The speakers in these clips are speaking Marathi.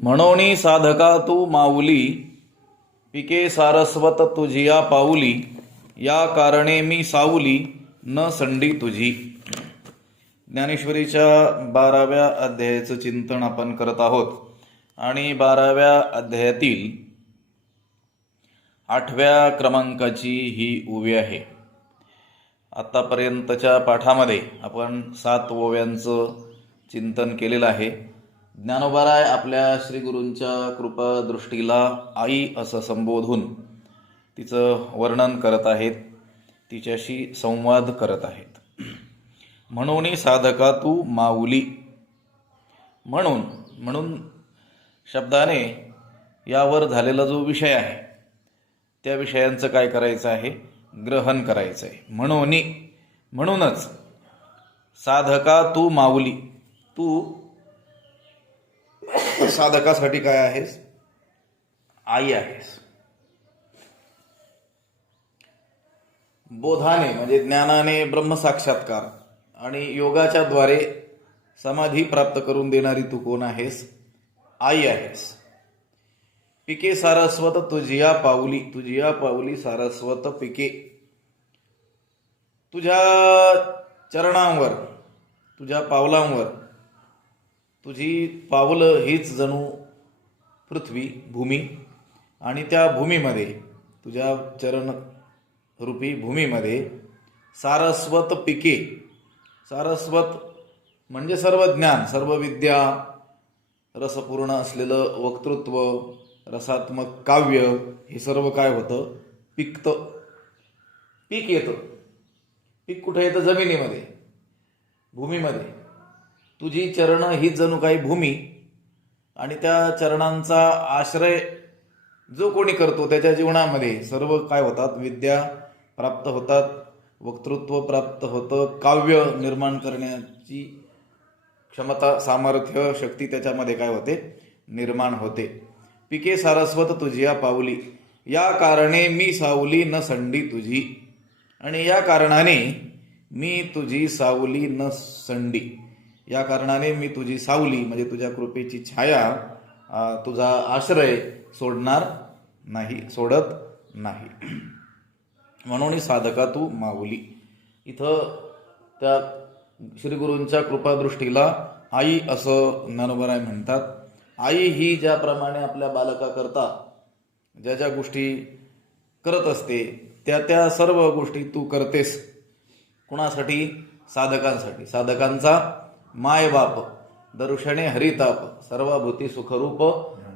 म्हणोनी साधका तू माऊली, पिके सारस्वत तुझिया पाऊली, या कारणे मी साऊली, न संडी तुझी. ज्ञानेश्वरीच्या 12व्या अध्यायाचं चिंतन आपण करत आहोत आणि 12व्या अध्यायातील 8व्या क्रमांकाची ही ओवी आहे. आतापर्यंतच्या पाठामध्ये आपण 7 ओव्यांचं चिंतन केलेलं आहे. ज्ञानोबाराय आपल्या श्रीगुरूंच्या कृपादृष्टीला आई असं संबोधून तिचं वर्णन करत आहेत, तिच्याशी संवाद करत आहेत. म्हणून साधका तू माऊली. म्हणून शब्दाने यावर झालेला जो विषय आहे त्या विषयांचं काय करायचं आहे, ग्रहण करायचं आहे. म्हणूनच साधका तू माऊली. तू साधकासाठी काय आहेस? आई आहेस. बोधाने म्हणजे ज्ञानाने ब्रह्मसाक्षात्कार आणि योगाच्या द्वारे समाधी प्राप्त करून देणारी तू कोण आहेस? आई आहेस. पिके सारस्वत तुझिया पाऊली. तुझिया पाऊली सारस्वत पिके. तुझ्या चरणांवर, तुझ्या पावलांवर, तुझी पावलं हीच जणू पृथ्वी, भूमी, आणि त्या भूमीमध्ये, तुझ्या चरण रूपी भूमीमध्ये सारस्वत पिके. सारस्वत म्हणजे सर्व ज्ञान, सर्व विद्या, रसपूर्ण असलेलं वक्तृत्व, रसात्मक काव्य, हे सर्व काय होतं? पिकतं. पीक येतं. पीक कुठे येतं? जमिनीमध्ये, भूमीमध्ये. तुझी चरण ही जणू काही भूमी, आणि त्या चरणांचा आश्रय जो कोणी करतो त्याच्या जीवनामध्ये सर्व काय होतात? विद्या प्राप्त होतात, वक्तृत्व प्राप्त होतं, काव्य निर्माण करण्याची क्षमता, सामर्थ्य, शक्ती त्याच्यामध्ये काय होते? निर्माण होते. पिके सारस्वत तुझिया पाऊली, या कारणे मी सावली न संडी तुझी. आणि या कारणाने मी तुझी सावली न संडी. या कारणाने मी तुझी सावली म्हणजे तुझ्या कृपेची छाया, तुझा आश्रय सोडणार नाही, सोडत नाही. म्हणून साधका तू माऊली. इथं त्या श्रीगुरूंच्या कृपादृष्टीला आई असं ज्ञानोबाराय म्हणतात. आई ही ज्याप्रमाणे आपल्या बालकाकरता ज्या ज्या गोष्टी करत असते त्या सर्व गोष्टी तू करतेस. कुणासाठी? साधकांसाठी. साधकांचा मायबाप, दर्शने हरिताप, सर्वभूती सुखरूप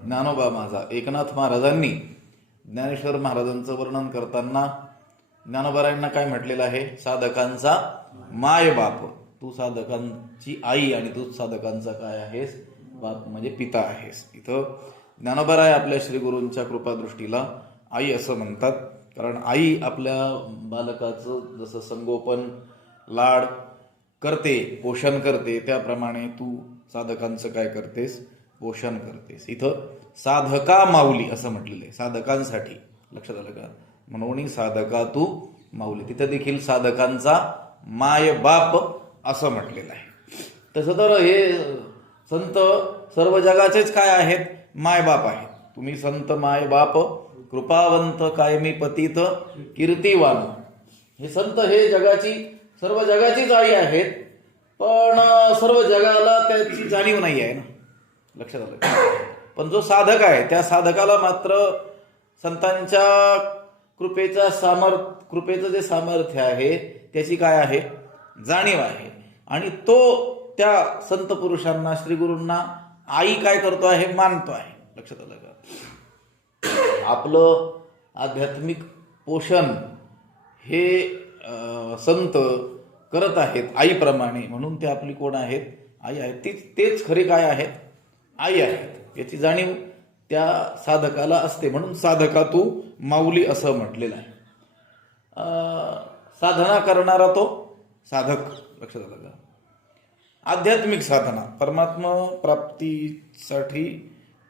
ज्ञानोबा माझा. एकनाथ महाराजांनी ज्ञानेश्वर महाराजांचं वर्णन करताना ज्ञानोबारायांना काय म्हटलेलं आहे? साधकांचा मायबाप. तू साधकांची आई आणि तू साधकांचा काय आहेस? बाप म्हणजे पिता आहेस. इथं ज्ञानोबाराय आपल्या श्रीगुरूंच्या कृपादृष्टीला आई असं म्हणतात, कारण आई आपल्या बालकाचं जसं संगोपन, लाड करते, पोषण करते, त्याप्रमाणे तू साधकांचं काय करतेस? पोषण करतेस. इथं साधका माऊली असं म्हटलेलं आहे, साधकांसाठी. लक्षात आलं का? म्हणून साधका तू माऊली. तिथं देखील साधकांचा माय बाप असं म्हटलेलं आहे. तसं तर हे संत सर्व जगाचेच काय आहेत? मायबाप आहेत. तुम्ही संत मायबाप, कृपावंत कायमी पतित कीर्तिवान. हे संत हे जगाची, सर्व जगाचीच आई आहेत, पण सर्व जगाला त्याची जाणीव नाही आहे ना. लक्षात आलं. पण जो साधक आहे त्या साधकाला मात्र संतांच्या कृपेचं जे सामर्थ्य आहे त्याची काय आहे? जाणीव आहे. आणि तो त्या संत पुरुषांना, श्रीगुरूंना आई काय करतो आहे? मानतो आहे. लक्षात आलं का? आपलं आध्यात्मिक पोषण हे संत करत आहेत आईप्रमाणे, म्हणून ते आपली कोण आहेत? आई आहेत. तेच खरे काय आहेत? आई आहेत. याची जाणीव त्या साधकाला असते. म्हणून साधका तू माऊली असं म्हटलेलं आहे. साधना करणारा तो साधक. लक्षात आलं का? आध्यात्मिक साधना, परमात्मा प्राप्तीसाठी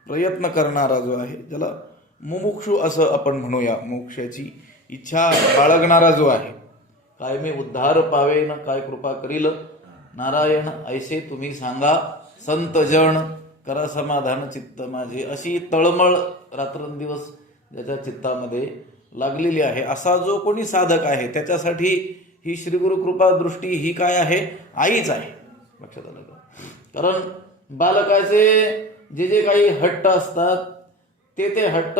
प्रयत्न करणारा जो आहे, ज्याला मुमुक्षु असं आपण म्हणूया, मोक्षाची इच्छा बाळगणारा जो आहे, काय मी उद्धार पावेन, काय कृपा करील नारायण ऐसे तुम्ही सांगा संत जन. करा समाधान चित्त माझे, अशी तळमळ रात्रंदिवस ज्याच्या चित्तामध्ये लागलेली आहे, असा जो कोणी साधक आहे त्याच्यासाठी ही श्री गुरु कृपा दृष्टी ही काय आहे? आईच आहे. लक्षात आलं का? कारण बालकाचे जे जे काही हट्ट असतात ते हट्ट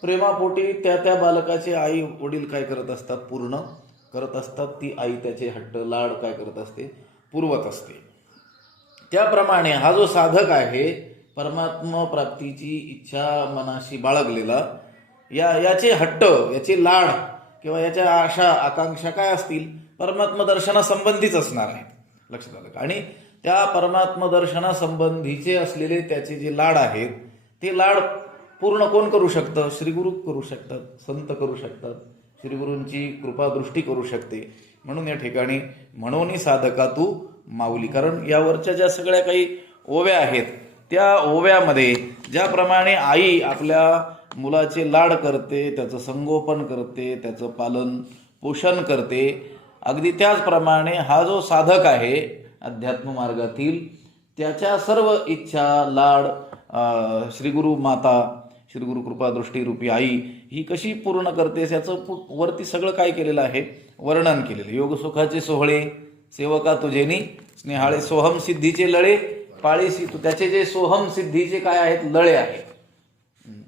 प्रेमापोटी त्या बालकाचे आई वडील काय करत असतात? पूर्ण करत असतात. ती आई त्याचे हट्ट लाड काय करत असते? पुरवत असते. त्याप्रमाणे हा जो साधक आहे परमात्मा प्राप्तीची इच्छा मनाशी बाळगलेला, याचे हट्ट, याचे लाड किंवा याच्या आशा आकांक्षा काय असतील? परमात्मा दर्शनासंबंधीच असणार आहेत. लक्षात आलं का? आणि त्या परमात्मा दर्शनासंबंधीचे असलेले त्याचे जे लाड आहेत ते लाड पूर्ण कोण करू शकतं? श्रीगुरु करू शकतात, संत करू शकतात, श्रीगुरूंची कृपादृष्टी करू शकते. म्हणून या ठिकाणी म्हणून साधका तू माऊली. कारण यावरच्या ज्या सगळ्या काही ओव्या आहेत त्या ओव्यामध्ये ज्याप्रमाणे आई आपल्या मुलाचे लाड करते, त्याचं संगोपन करते, त्याचं पालन पोषण करते, अगदी त्याचप्रमाणे हा जो साधक आहे अध्यात्म मार्गातील त्याच्या सर्व इच्छा लाड श्रीगुरु माता, श्रीगुरु कृपादृष्टी रूपी आई ही कशी पूर्ण करते याचं वरती सगळं काय केलेलं आहे? वर्णन केलेलं. योगसुखाचे सोहळे सेवका तुझेनी स्नेहाळे, सोहम सिद्धीचे लळे पाळीसी तू. त्याचे जे सोहम सिद्धीचे काय आहेत? लळे आहेत.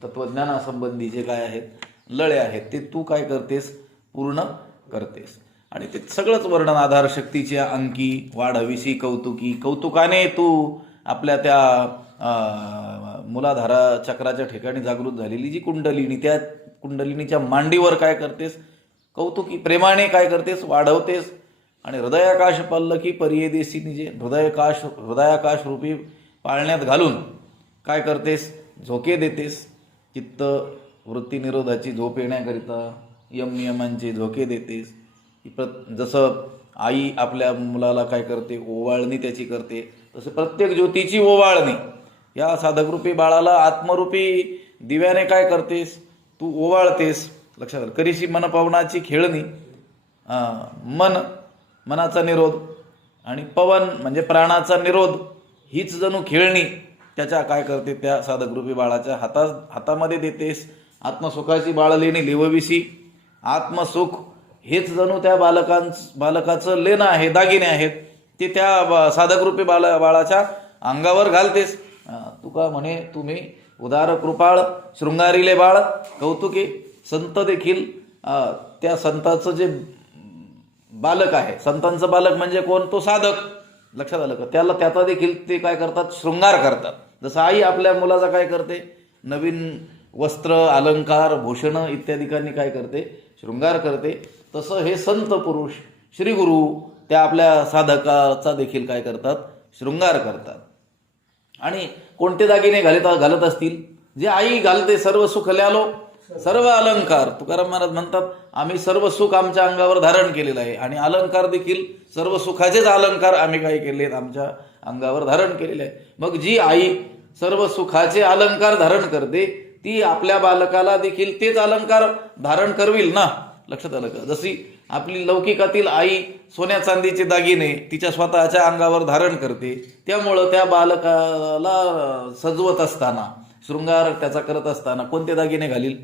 तत्वज्ञानासंबंधीचे काय आहेत? लळे आहेत. ते तू काय करतेस? पूर्ण करतेस. आणि ते सगळंच वर्णन आधार शक्तीच्या अंकी वाढविसी कौतुकी. कौतुकाने तू आपल्या त्या मुलाधारा चक्राच्या ठिकाणी जागृत झालेली जी कुंडलिनी, त्या कुंडलिनीच्या मांडीवर काय करतेस? कौतुकी प्रेमाने काय करतेस? वाढवतेस. आणि हृदयाकाश पल्लकी परियेदेसी निजे, हृदयाकाश रूपी पाळण्यात घालून काय करतेस? झोके देतेस. चित्त वृत्ती निरोधाची झोप येण्याकरिता यम नियमांचे झोके देतेस. जसं आई आपल्या मुलाला काय करते? ओवाळणी त्याची करते, तसं प्रत्येक ज्योतीची ओवाळणी या साधकरूपी बाळाला आत्मरूपी दिव्याने काय करतेस? तू ओवाळतेस. लक्षात आलं? करीशी मन पवनाची खेळणी. मनाचा निरोध आणि पवन म्हणजे प्राणाचा निरोध हीच जणू खेळणी त्याच्या काय करते? त्या साधकरूपी बाळाच्या हातामध्ये देतेस. आत्मसुखाची बाळलेणी लिवविसी. आत्मसुख हेच जणू त्या बालकाचं लेणं आहे, दागिने आहेत, ते त्या साधकरूपी बाळाच्या अंगावर घालतेस. तुका म्हणे तुम्ही उदार कृपाळ शृंगारीले बाळ कौतुके. संत देखील त्या संताचं जे बालक आहे, संतांचं बालक म्हणजे कोण? तो साधक. लक्षात आलं का? त्याचा देखील ते काय करतात? शृंगार करतात. जसं आई आपल्या मुलाचा काय करते? नवीन वस्त्र अलंकार भूषण इत्यादिकांनी काय करते? शृंगार करते. तसं हे संत पुरुष श्रीगुरु त्या आपल्या साधकाचा देखील काय करतात? शृंगार करतात. आणि कोणते दागिने घालत असतील? जे आई घालते. सर्व सुख ल्यालो सर्व अलंकार. तुकाराम महाराज म्हणतात आम्ही सर्व सुख आमच्या अंगावर धारण केलेलं आहे. आणि अलंकार देखील सर्व सुखाचेच अलंकार आम्ही काय केले? आमच्या अंगावर धारण केलेले आहे. मग जी आई सर्व सुखाचे अलंकार धारण करते ती आपल्या बालकाला देखील तेच अलंकार धारण करविल ना. लक्षात आलं का? जशी आपली लौकिकातील आई सोन्या चांदीचे दागिने तिच्या स्वतःच्या अंगावर धारण करते, त्यामुळं त्या बालकाला सजवत असताना शृंगार त्याचा करत असताना कोणते दागिने घालील?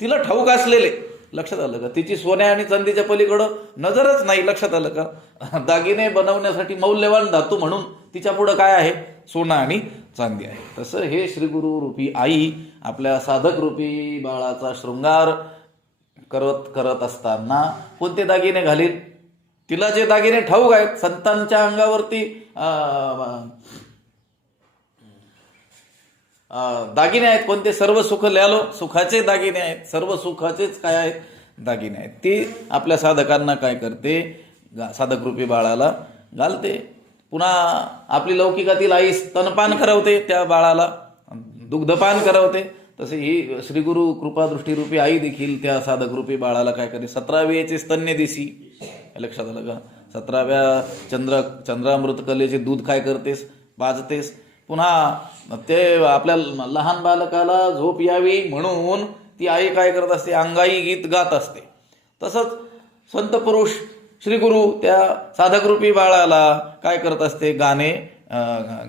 तिला ठाऊक असलेले. लक्षात आलं का? तिची सोन्या आणि चांदीच्या पलीकडं नजरच नाही. लक्षात आलं का? दागिने बनवण्यासाठी मौल्यवान धातू म्हणून तिच्या पुढं काय आहे? सोनं आणि चांदी आहे. तसं हे श्रीगुरु रूपी आई आपल्या साधक रूपी बाळाचा शृंगार करत असताना कोणते दागिने घालील? तिला जे दागिने ठाऊक आहेत संतांच्या अंगावरती दागिने आहेत कोणते? सर्व सुख ल्यालो सुखाचे दागिने आहेत. सर्व सुखाचेच काय आहेत? दागिने आहेत. ते आपल्या साधकांना काय करते? साधकरूपी बाळाला घालते. पुन्हा आपली लौकिकातील आई स्तनपान करवते, त्या बाळाला दुग्धपान करवते. तसे ही श्रीगुरु कृपादृष्टी रूपी आई देखील त्या साधकरूपी बाळाला काय करते? 17वेचे स्तन्य दिसी. लक्षात आलं का? 17व्या चंद्रामृत कलेचे दूध काय करतेस? पाजतेस. पुन्हा ते आपल्या लहान बालकाला झोप यावी म्हणून ती आई काय करत असते? अंगाई गीत गात असते. तसंच संत पुरुष श्रीगुरु त्या साधकरूपी बाळाला काय करत असते? गाणे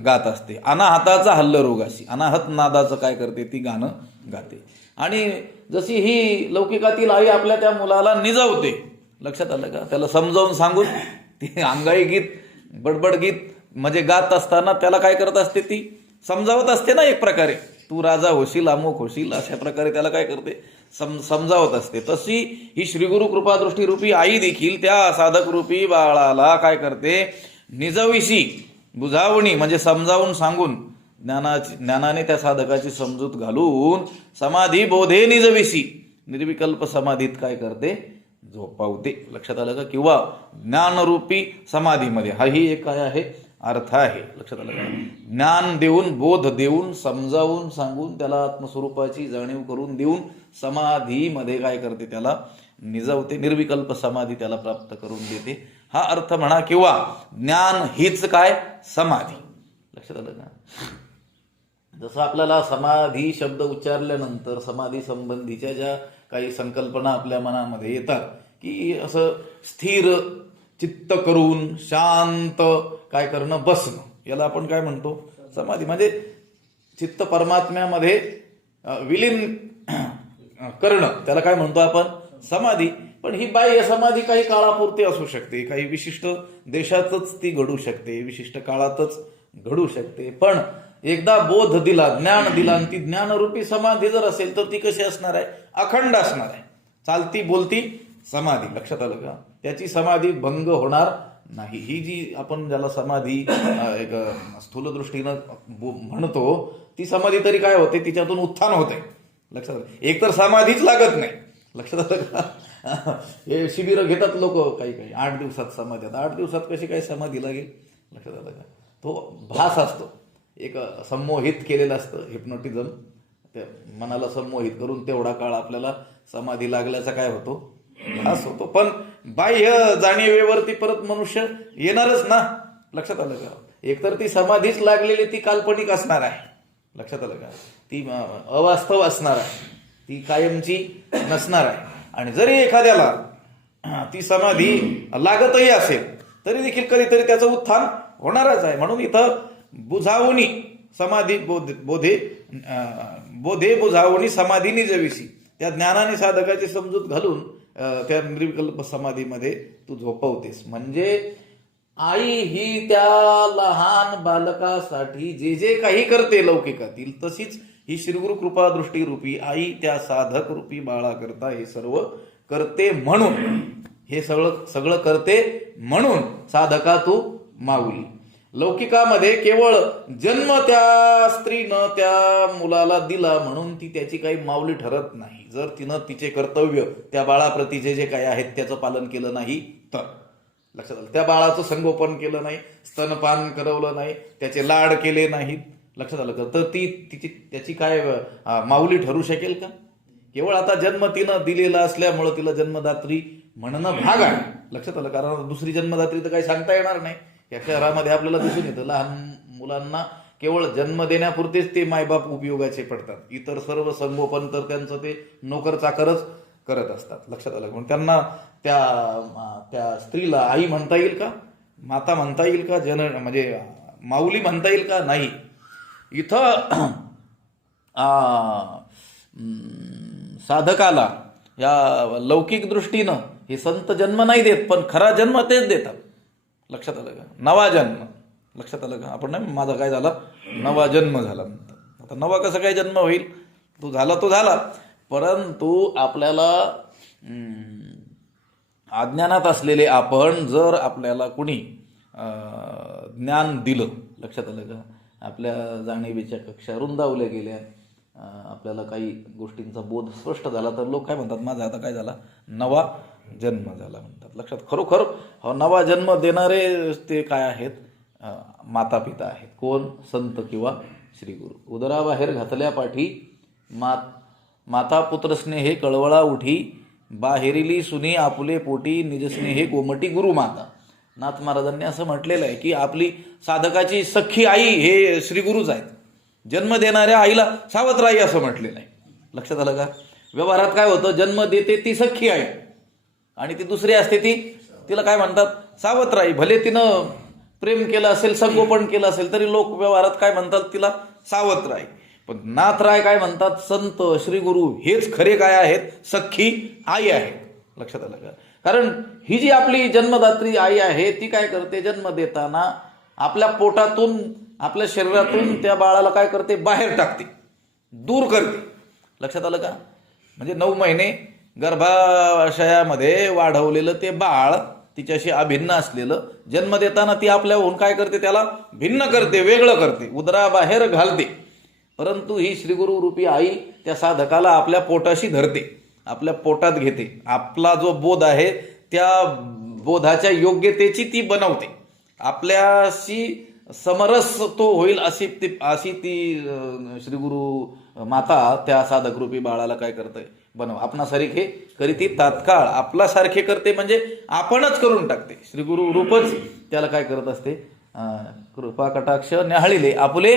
गात असते. अनाहताचा हल्ल रोगाशी, अनाहत नादाचं काय करते, ती गाणं गाते. आणि जशी ही लौकिकातील आई आपल्या त्या मुलाला निजवते, लक्षात आलं का, त्याला समजावून सांगून ती अंगाई गीत, बडबड गीत म्हणजे गात असताना त्याला काय करत असते, ती समजावत असते ना एक प्रकारे, तू राजा होशील, अमुक होशील, अशा प्रकारे त्याला काय करते, समजावत असते. तशी ही श्रीगुरु कृपादृष्टी रूपी आई देखील त्या साधक रूपी बाळाला काय करते, निजविशी, बुजावणी म्हणजे समजावून सांगून, ज्ञानाने त्या साधकाची समजूत घालून समाधी बोधे निजविशी, निर्विकल्प समाधीत काय करते, झोपावते. लक्षात आलं का, किंवा ज्ञानरूपी समाधीमध्ये, हाही एक काय आहे, अर्थ आहे. लक्षात आलं का, ज्ञान देऊन, बोध देऊन, समजावून सांगून, त्याला आत्मस्वरूपाची जाणीव करून देऊन समाधीमध्ये काय करते, त्याला निजवते, निर्विकल्प समाधी त्याला प्राप्त करून देते, हा अर्थ म्हणा. किंवा ज्ञान हीच काय, समाधी. लक्षात आलं का, जसं आपल्याला समाधी शब्द उच्चारल्यानंतर समाधी संबंधीच्या ज्या काही संकल्पना आपल्या मनामध्ये येतात, की असं स्थिर चित्त करून शांत काय करणं, बसणं, याला आपण काय म्हणतो, समाधी. म्हणजे चित्त परमात्म्यामध्ये विलीन करणं, त्याला काय म्हणतो आपण, समाधी. पण ही बाह्य समाधी काही काळापुरती असू शकते, काही विशिष्ट देशातच ती घडू शकते, विशिष्ट काळातच घडू शकते. पण एकदा बोध दिला, ज्ञान दिला, आणि ती ज्ञानरूपी समाधी जर असेल तर ती कशी असणार आहे, अखंड असणार आहे, चालती बोलती समाधी. लक्षात आलं का, त्याची समाधी भंग होणार नाही. ही जी आपण ज्याला समाधी एक स्थूल दृष्टीनं म्हणतो, ती समाधी तरी काय होते, तिच्यातून उत्थान होते. लक्षात आलं, एकतर समाधीच लागत नाही. लक्षात आलं का, हे शिबिरं घेतात लोक काही काही, 8 दिवसात समाधी. 8 दिवसात कशी काय समाधी लागेल, लक्षात आलं का, तो भास असतो, एक संमोहित केलेलं असतं, हिप्नोटिझम, त्या मनाला संमोहित करून तेवढा काळ आपल्याला समाधी लागल्याचा काय होतो, भास होतो. पण बाह्य जाणीवेवरती परत मनुष्य येणारच ना. लक्षात आलं का, एकतर ती समाधीच लागलेली, ती काल्पनिक असणार आहे. लक्षात आलं का, ती अवास्तव असणार आहे, ती कायमची नसणार आहे. आणि जरी एखाद्याला ती समाधी लागतही असेल तरी देखील कधीतरी त्याचं उत्थान होणारच आहे. म्हणून इथं बुझावणी समाधी बोधे बुझावणी समाधी निजविशी, त्या ज्ञानाने साधकाची समजूत घालून त्या निर्विकल्प समाधीमध्ये तू झोपवतेस. म्हणजे आई ही त्या लहान बालकासाठी जे जे काही करते लौकिकातील, तशीच ही श्रीगुरु कृपा दृष्टी रूपी आई त्या साधक रूपी बाळा करता हे सर्व करते. म्हणून हे सगळं करते म्हणून साधका तू माऊली. लौकिकामध्ये केवळ जन्म त्या स्त्रीनं त्या मुलाला दिला म्हणून ती त्याची काही माऊली ठरत नाही. जर तिनं तिचे कर्तव्य त्या बाळाप्रती जे जे काही आहेत त्याचं पालन केलं नाही तर, लक्षात आलं, त्या बाळाचं संगोपन केलं नाही, स्तनपान करवलं नाही, त्याचे लाड केले नाहीत, लक्षात आलं का, तर ती त्याची काय माऊली ठरू शकेल का. केवळ आता जन्म तिनं दिलेला असल्यामुळं तिला जन्मदात्री म्हणणं भाग आहे. लक्षात आलं, कारण दुसरी जन्मदात्री तर काही सांगता येणार नाही. या शहरामध्ये आपल्याला दिसून येतं, लहान मुलांना केवळ जन्म देण्यापुरतेच ते मायबाप उपयोगाचे पडतात, इतर सर्व संगोपन तर त्यांचं ते नोकर चाकरच करत असतात. लक्षात आलं, म्हणून त्यांना त्या स्त्रीला आई म्हणता येईल का, माता म्हणता येईल का, म्हणजे माऊली म्हणता येईल का, नाही. इथं साधकाला या लौकिक दृष्टीनं हे संत जन्म नाही देत, पण खरा जन्म तेच देतात. लक्षात आलं का, नवा जन्म. लक्षात आलं का, आपण नाही माझा काय झाला, नवा जन्म झाला. आता नवा कसा काय जन्म होईल, तो झाला, परंतु आपल्याला अज्ञानात असलेले आपण जर आपल्याला कुणी ज्ञान दिलं, लक्षात आलं का, आपल्या जाणीवेच्या कक्षा रुंदावल्या गेल्या, आपल्याला काही गोष्टींचा बोध स्पष्ट झाला, तर लोक काय म्हणतात, माझा आता काय झाला, नवा जन्म झाला म्हणतात. लक्षात, खरोखर नवा जन्म देणारे ते काय आहेत, माता पिता आहेत. कोण, संत किंवा श्रीगुरु. उदराबाहेर घातल्या पाठी माता पुत्र स्नेहे कळवळा उठी, बाहेरिली सुनी आपुले पोटी, निजस्नेहे गोमटी गुरु माता. नाथ महाराजांनी असं म्हटलेलं आहे की आपली साधकाची सख्खी आई हे श्रीगुरुच आहेत. जन्म देणाऱ्या आईला सावत्राई असं म्हटलेलं आहे. लक्षात आलं का, व्यवहारात काय होतं, जन्म देते ती सख्खी आई आणि ती दुसरी असते तिला काय म्हणतात, सावत्राई. भले तिनं प्रेम केलं असेल, संगोपन केलं असेल, तरी लोक व्यवहारात काय म्हणतात, तिला सावत्र आहे. पण नाथराय काय म्हणतात, संत श्रीगुरु हेच खरे काय आहेत, सख्खी आई आहे. लक्षात आलं का? कारण ही जी आपली जन्मदात्री आई आहे, ती काय करते, जन्म देताना आपल्या पोटातून, आपल्या शरीरातून त्या बाळाला काय करते, बाहेर टाकते, दूर करते. लक्षात आलं का? म्हणजे 9 महिने गर्भाशयामध्ये वाढवलेलं ते बाळ, तिच्याशी अभिन्न असलेलं, जन्म देताना ती आपल्याहून काय करते, त्याला भिन्न करते, वेगळं करते, उदराबाहेर घालते. परंतु ही श्रीगुरु रूपी आई त्या साधकाला आपल्या पोटाशी धरते, आपल्या पोटात घेते. आपला जो बोध आहे त्या बोधाच्या योग्यतेची ती बनवते, आपल्याशी समरस तो होईल अशी ती श्रीगुरु माता त्या साधक रूपी बाळाला काय करते, बनव. आपणासारखे करीती तात्काळ, आपल्यासारखे करते म्हणजे आपणच करून टाकते. श्रीगुरु रूपच त्याला काय करत असते, कृपा कटाक्ष न्याहाळिले आपुले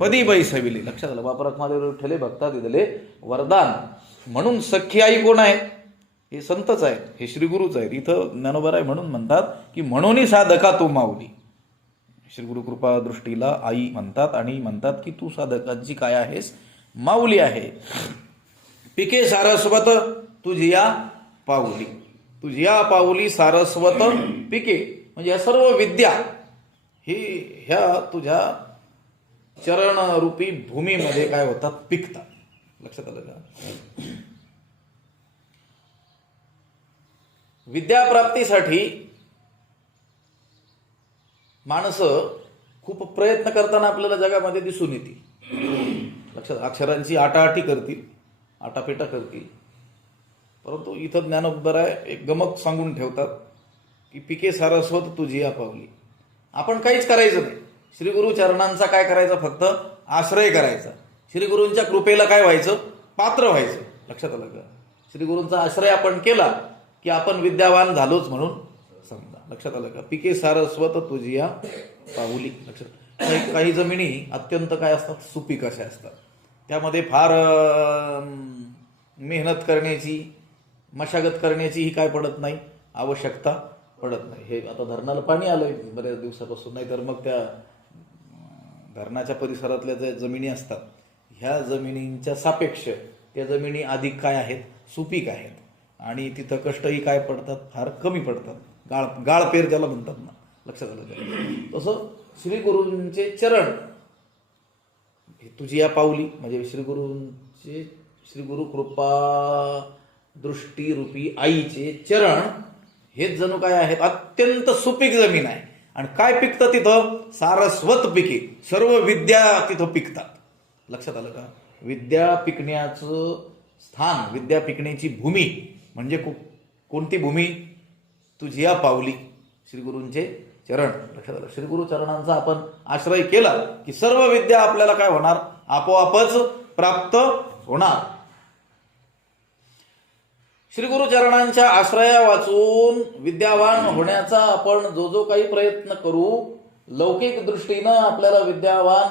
पदी बैसविले. लक्षात आलं? बापरखमादेव विठ्ठले भक्ता दिले वरदान. म्हणून सख्खी आई कोण आहे, हे संतच आहेत, हे श्रीगुरूच आहेत. इथं ज्ञानोबा म्हणून म्हणतात की म्हणूनही साधका तू माऊली. श्रीगुरु कृपा दृष्टीला आई म्हणतात आणि म्हणतात की तू साधकांची काय आहेस, माऊली आहे. पिके सारस्वत तुझिया पाऊली, तुझिया पाऊली सारस्वत पिके, म्हणजे या सर्व विद्या ही ह्या तुझ्या चरणरूपी भूमीमध्ये काय होतात, पिकतात. लक्षात आलं का? विद्याप्राप्तीसाठी माणसं खूप प्रयत्न करताना आपल्याला जगामध्ये दिसून येतील. लक्षात, अक्षरांची आटाआटी करतील, आटापेटा करतील. परंतु इथं ज्ञानोबराय एक गमक सांगून ठेवतात की पिके सारस्वत तुझी या पावली. आपण काहीच करायचं नाही, श्रीगुरु चरणांचा काय करायचा, फक्त आश्रय करायचा. श्रीगुरूंच्या कृपेला काय व्हायचं, पात्र व्हायचं. लक्षात आलं का? श्रीगुरूंचा आश्रय आपण केला की आपण विद्यावान झालोच म्हणून समजा. लक्षात आलं का? पिके सारस्वत तुझी या पाऊली. लक्षात, काही जमिनी अत्यंत काय असतात, सुपीक अशा असतात, त्यामध्ये फार मेहनत करण्याची, मशागत करण्याची ही काय पडत नाही, आवश्यकता पडत नाही. हे आता धरणाला पाणी आलंय बऱ्याच दिवसापासून, नाही तर मग त्या धरणाच्या परिसरातल्या ज्या जमिनी असतात, ह्या जमिनींच्या सापेक्ष त्या जमिनी अधिक काय आहेत, सुपीक आहेत, आणि तिथं कष्टही काय पडतात, फार कमी पडतात. गाळपेर ज्याला म्हणतात ना. लक्षात आलं का? तसं श्रीगुरूंचे चरण तुझी या पाऊली, म्हणजे श्रीगुरूंचे, श्रीगुरु कृपा दृष्टी रूपी आईचे चरण हेच जणू काय आहेत, अत्यंत सुपीक जमीन आहे. आणि काय पिकतं तिथं, सारस्वत पिके, सर्व विद्या तिथं पिकतात. लक्षात आलं का? विद्या पिकण्याचं स्थान, विद्या पिकण्याची भूमी म्हणजे कोणती भूमी, तुझी या पावली, श्रीगुरूंचे चरण. लक्षात आलं? श्रीगुरु चरणांचा आपण आश्रय केला की सर्व विद्या आपल्याला काय होणार, आपोआपच प्राप्त होणार. श्रीगुरु चरणांच्या आश्रया वाचून विद्यावान होण्याचा आपण जो जो काही प्रयत्न करू, लौकिक दृष्टीनं आपल्याला विद्यावान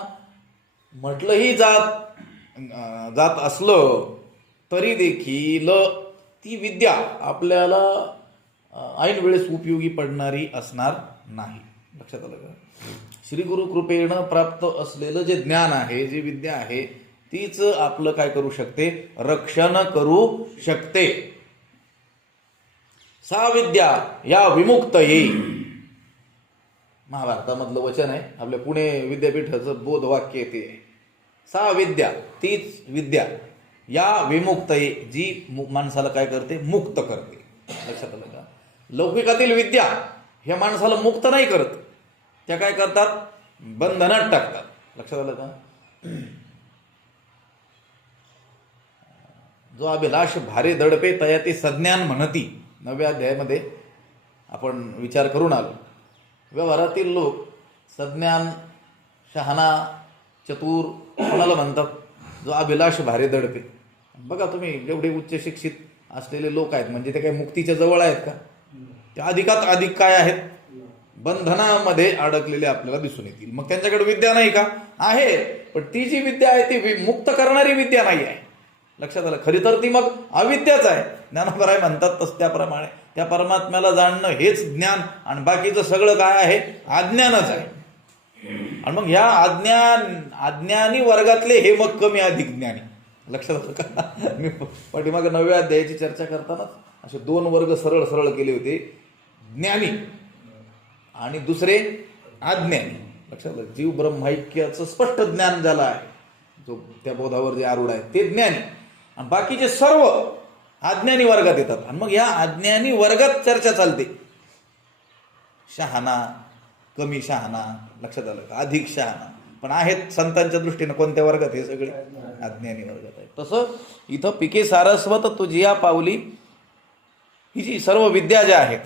म्हटलंही जात असलं तरी देखील ती विद्या आपल्याला ऐन वेळेस उपयोगी पडणारी असणार नाही. लक्षात आलं का? श्रीगुरु कृपेनं प्राप्त असलेलं जे ज्ञान आहे, जी विद्या आहे, तीच आपलं काय करू शकते, रक्षण करू शकते. सा विद्या या विमुक्त येई, महाभारतामधलं वचन आहे, आपल्या पुणे विद्यापीठाचं बोधवाक्य येते. सा विद्या, तीच विद्या, या विमुक्त ये, जी माणसाला काय करते, मुक्त करते. लक्षात आलं का? लौकिकातील विद्या ह्या माणसाला मुक्त नाही करत, त्या काय करतात, बंधनात टाकतात. लक्षात आलं का? जो अभिलाष भारे दडपे तया ते सज्ञान म्हणती, 9व्या अध्यायामध्ये आपण विचार करून आलो. व्यवहारातील लोक सज्ञान, शहाणा, चतुर कोणाला म्हणतात, जो अभिलाष भारे दडपे. बघा तुम्ही, जेवढे उच्च शिक्षित असलेले लोक आहेत, म्हणजे ते काही मुक्तीच्या जवळ आहेत का, ते अधिकात अधिक काय आहेत, बंधनामध्ये अडकलेले आपल्याला दिसून येतील. मग त्यांच्याकडे विद्या नाही का, आहे, पण ती जी विद्या आहे ती मुक्त करणारी विद्या नाही आहे. लक्षात आलं? खरी तर ती मग अविद्याच आहे. ज्ञानोबराय म्हणतात तस त्याप्रमाणे त्या परमात्म्याला जाणणं हेच ज्ञान, आणि बाकीचं सगळं काय आहे? अज्ञानच आहे. आणि मग ह्या अज्ञानी वर्गातले हे मग कमी अधिक ज्ञानी. लक्षात आलं का? मी पाठीमागे 9व्या अध्यायाची चर्चा करताना असे 2 वर्ग सरळ सरळ केले होते, ज्ञानी आणि दुसरे अज्ञानी. लक्षात आलं? जीव ब्रह्मैक्याचं स्पष्ट ज्ञान झालं आहे, जो त्या बोधावर जे आरूढ आहे ते ज्ञानी, आणि बाकीचे सर्व अज्ञानी वर्गात येतात. आणि मग या अज्ञानी वर्गात चर्चा चालते, शहाणा, कमी शहाणा, लक्षात आलं का, अधिक शहाणा. पण आहेत संतांच्या दृष्टीने कोणत्या वर्गात? हे सगळे अज्ञानी वर्गात आहेत. तसं इथं पिके सारस्वत तुझिया पावली, ही जी सर्व विद्या ज्या आहेत,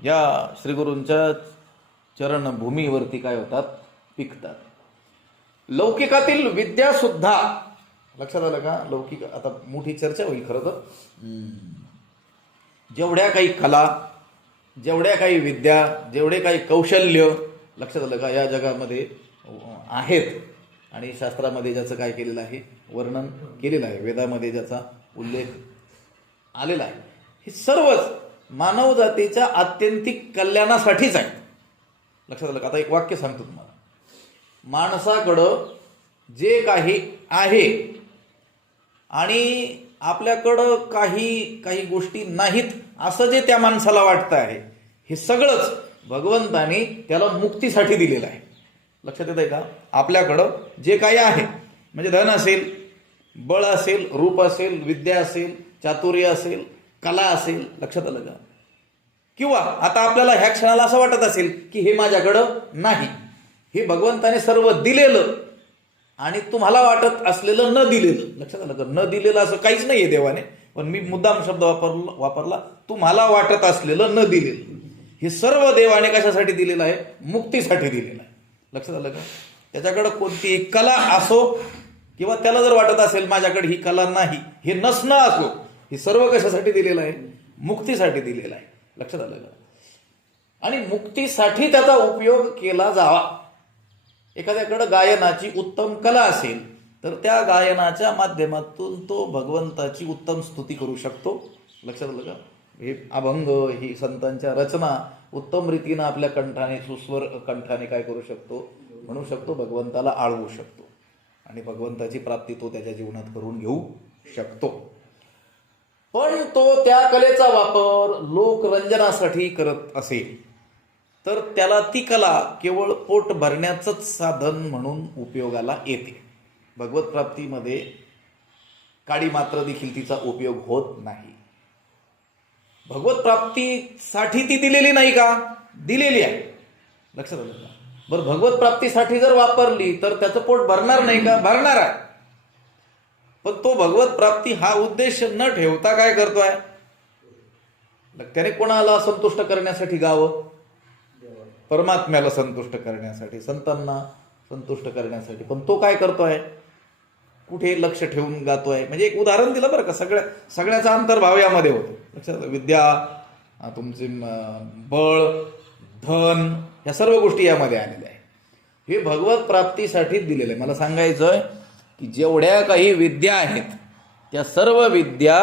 ज्या श्रीगुरूंच्या चरणभूमीवरती काय होतात? पिकतात. लौकिकातील विद्या सुद्धा, लक्षात आलं का, लौकिक, आता मोठी चर्चा होईल खरं तर. जेवढ्या काही कला, जेवढ्या काही विद्या, जेवढे काही कौशल्य, लक्षात आलं का, या जगामध्ये आहेत, आणि शास्त्रामध्ये ज्याचं काय केलेलं आहे? वर्णन केलेलं आहे, वेदामध्ये ज्याचा उल्लेख आलेला आहे, हे सर्वच मानव जातीच्या आत्यंतिक कल्याणासाठीच आहेत. लक्षात आलं का? आता एक वाक्य सांगतो तुम्हाला. माणसाकडं जे काही आहे आणि आपल्याकडं काही गोष्टी नाहीत असं जे त्या माणसाला वाटतं आहे, हे सगळंच भगवंताने त्याला मुक्तीसाठी दिलेलं आहे. लक्षात येत आहे का? आपल्याकडं जे काही आहे, म्हणजे धन असेल, बळ असेल, रूप असेल, विद्या असेल, चातुर्य असेल, कला असेल, लक्षात आलं का? किंवा आता आपल्याला ह्या क्षणाला असं वाटत असेल की हे माझ्याकडं नाही, हे भगवंताने सर्व दिलेलं आणि तुम्हाला वाटत असलेलं न दिलेलं. लक्षात आलं का? न दिलेलं असं काहीच नाहीये देवाने, पण मी मुद्दाम शब्द वापरला, तुम्हाला वाटत असलेलं न दिलेलं. हे सर्व देवाने कशासाठी दिलेलं आहे? मुक्तीसाठी दिलेलं आहे. लक्षात आलं का? त्याच्याकडे कोणतीही कला असो, किंवा त्याला जर वाटत असेल माझ्याकडे ही कला नाही, हे नसणं असो, हे सर्व कशासाठी दिलेलं आहे? मुक्तीसाठी दिलेलं आहे. लक्षात आलं का? आणि मुक्तीसाठी त्याचा उपयोग केला जावा. एखाद्याकडे गायनाची उत्तम कला असेल तर त्या गायनाच्या माध्यमातून तो भगवंताची उत्तम स्तुती करू शकतो. लक्षात आलं का? हे अभंग, ही संतांच्या रचना उत्तम रीतीनं आपल्या कंठाने, सुस्वर कंठाने काय करू शकतो? म्हणू शकतो, भगवंताला आळवू शकतो, आणि भगवंताची प्राप्ती तो त्याच्या जीवनात करून घेऊ शकतो. पण तो त्या कलेचा वापर लोकरंजनासाठी करत असेल तर त्याला ती कला केवळ पोट भरण्याचंच साधन म्हणून उपयोगाला येते. भगवत प्राप्तीमध्ये काडी मात्र देखील तिचा उपयोग होत नाही. भगवत प्राप्तीसाठी ती दिलेली नाही का? दिलेली आहे. लक्षात आलं का? बरं, भगवत प्राप्तीसाठी जर वापरली तर त्याचं पोट भरणार नाही का? भरणार आहे. पण तो भगवत प्राप्ती हा उद्देश न ठेवता काय करतोय? त्याने कोणाला संतुष्ट करण्यासाठी गावं? परमात्म्याला संतुष्ट करण्यासाठी, संतांना संतुष्ट करण्यासाठी. पण तो काय करतोय? कुठे लक्ष ठेवून गातोय? म्हणजे एक उदाहरण दिलं बरं का, सगळ्याचा अंतर्भाव यामध्ये होतो. लक्षात, विद्या, तुमचे बळ, धन, या सर्व गोष्टी यामध्ये आलेल्या आहे. हे भगवत प्राप्तीसाठीच दिलेलं आहे. मला सांगायचंय की जेवढ्या काही विद्या आहेत त्या सर्व विद्या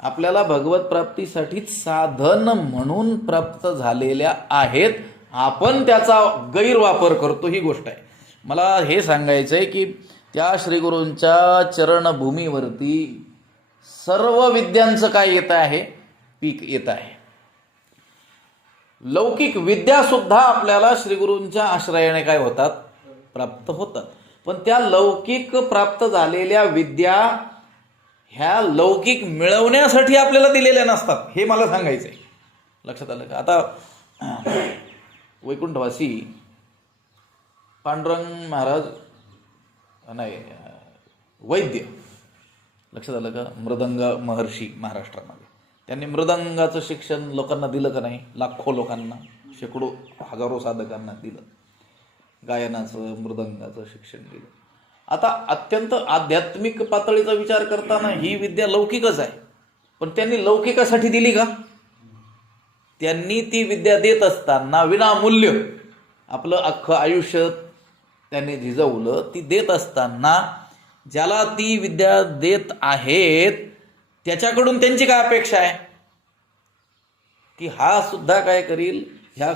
आपल्याला भगवत प्राप्तीसाठीच साधन म्हणून प्राप्त झालेल्या आहेत. आपण त्याचा गैरवापर करतो, ही गोष्ट आहे. मला हे सांगायचंय की त्या श्रीगुरूंच्या चरणभूमीवरती सर्व विद्यांचं काय येत आहे? पीक येत आहे. लौकिक विद्या सुद्धा आपल्याला श्रीगुरूंच्या आश्रयाने काय होतात? प्राप्त होतात. पण त्या लौकिक प्राप्त झालेल्या विद्या ह्या लौकिक मिळवण्यासाठी आपल्याला दिलेल्या नसतात, हे मला सांगायचंय. लक्षात आलं का? आता वैकुंठवासी पांडुरंग महाराज, नाही वैद्य, लक्षात आलं का? मृदंग महर्षी महाराष्ट्रामध्ये, त्यांनी मृदंगाचं शिक्षण लोकांना दिलं का नाही? लाखो लोकांना, शेकडो हजारो साधकांना दिलं. गायनाचं, मृदंगाचं शिक्षण दिलं. आता अत्यंत आध्यात्मिक पातळीचा विचार करताना ही विद्या लौकिकच आहे. पण त्यांनी लौकिकासाठी दिली का? त्यांनी ती विद्या देत असताना विनामूल्य आपलं अख्खं आयुष्य त्यांनी झिजवलं. ती देत असताना ज्याला ती विद्या देत आहेत त्याच्याकडून त्यांची काय अपेक्षा आहे? की हा सुद्धा काय करील, ह्या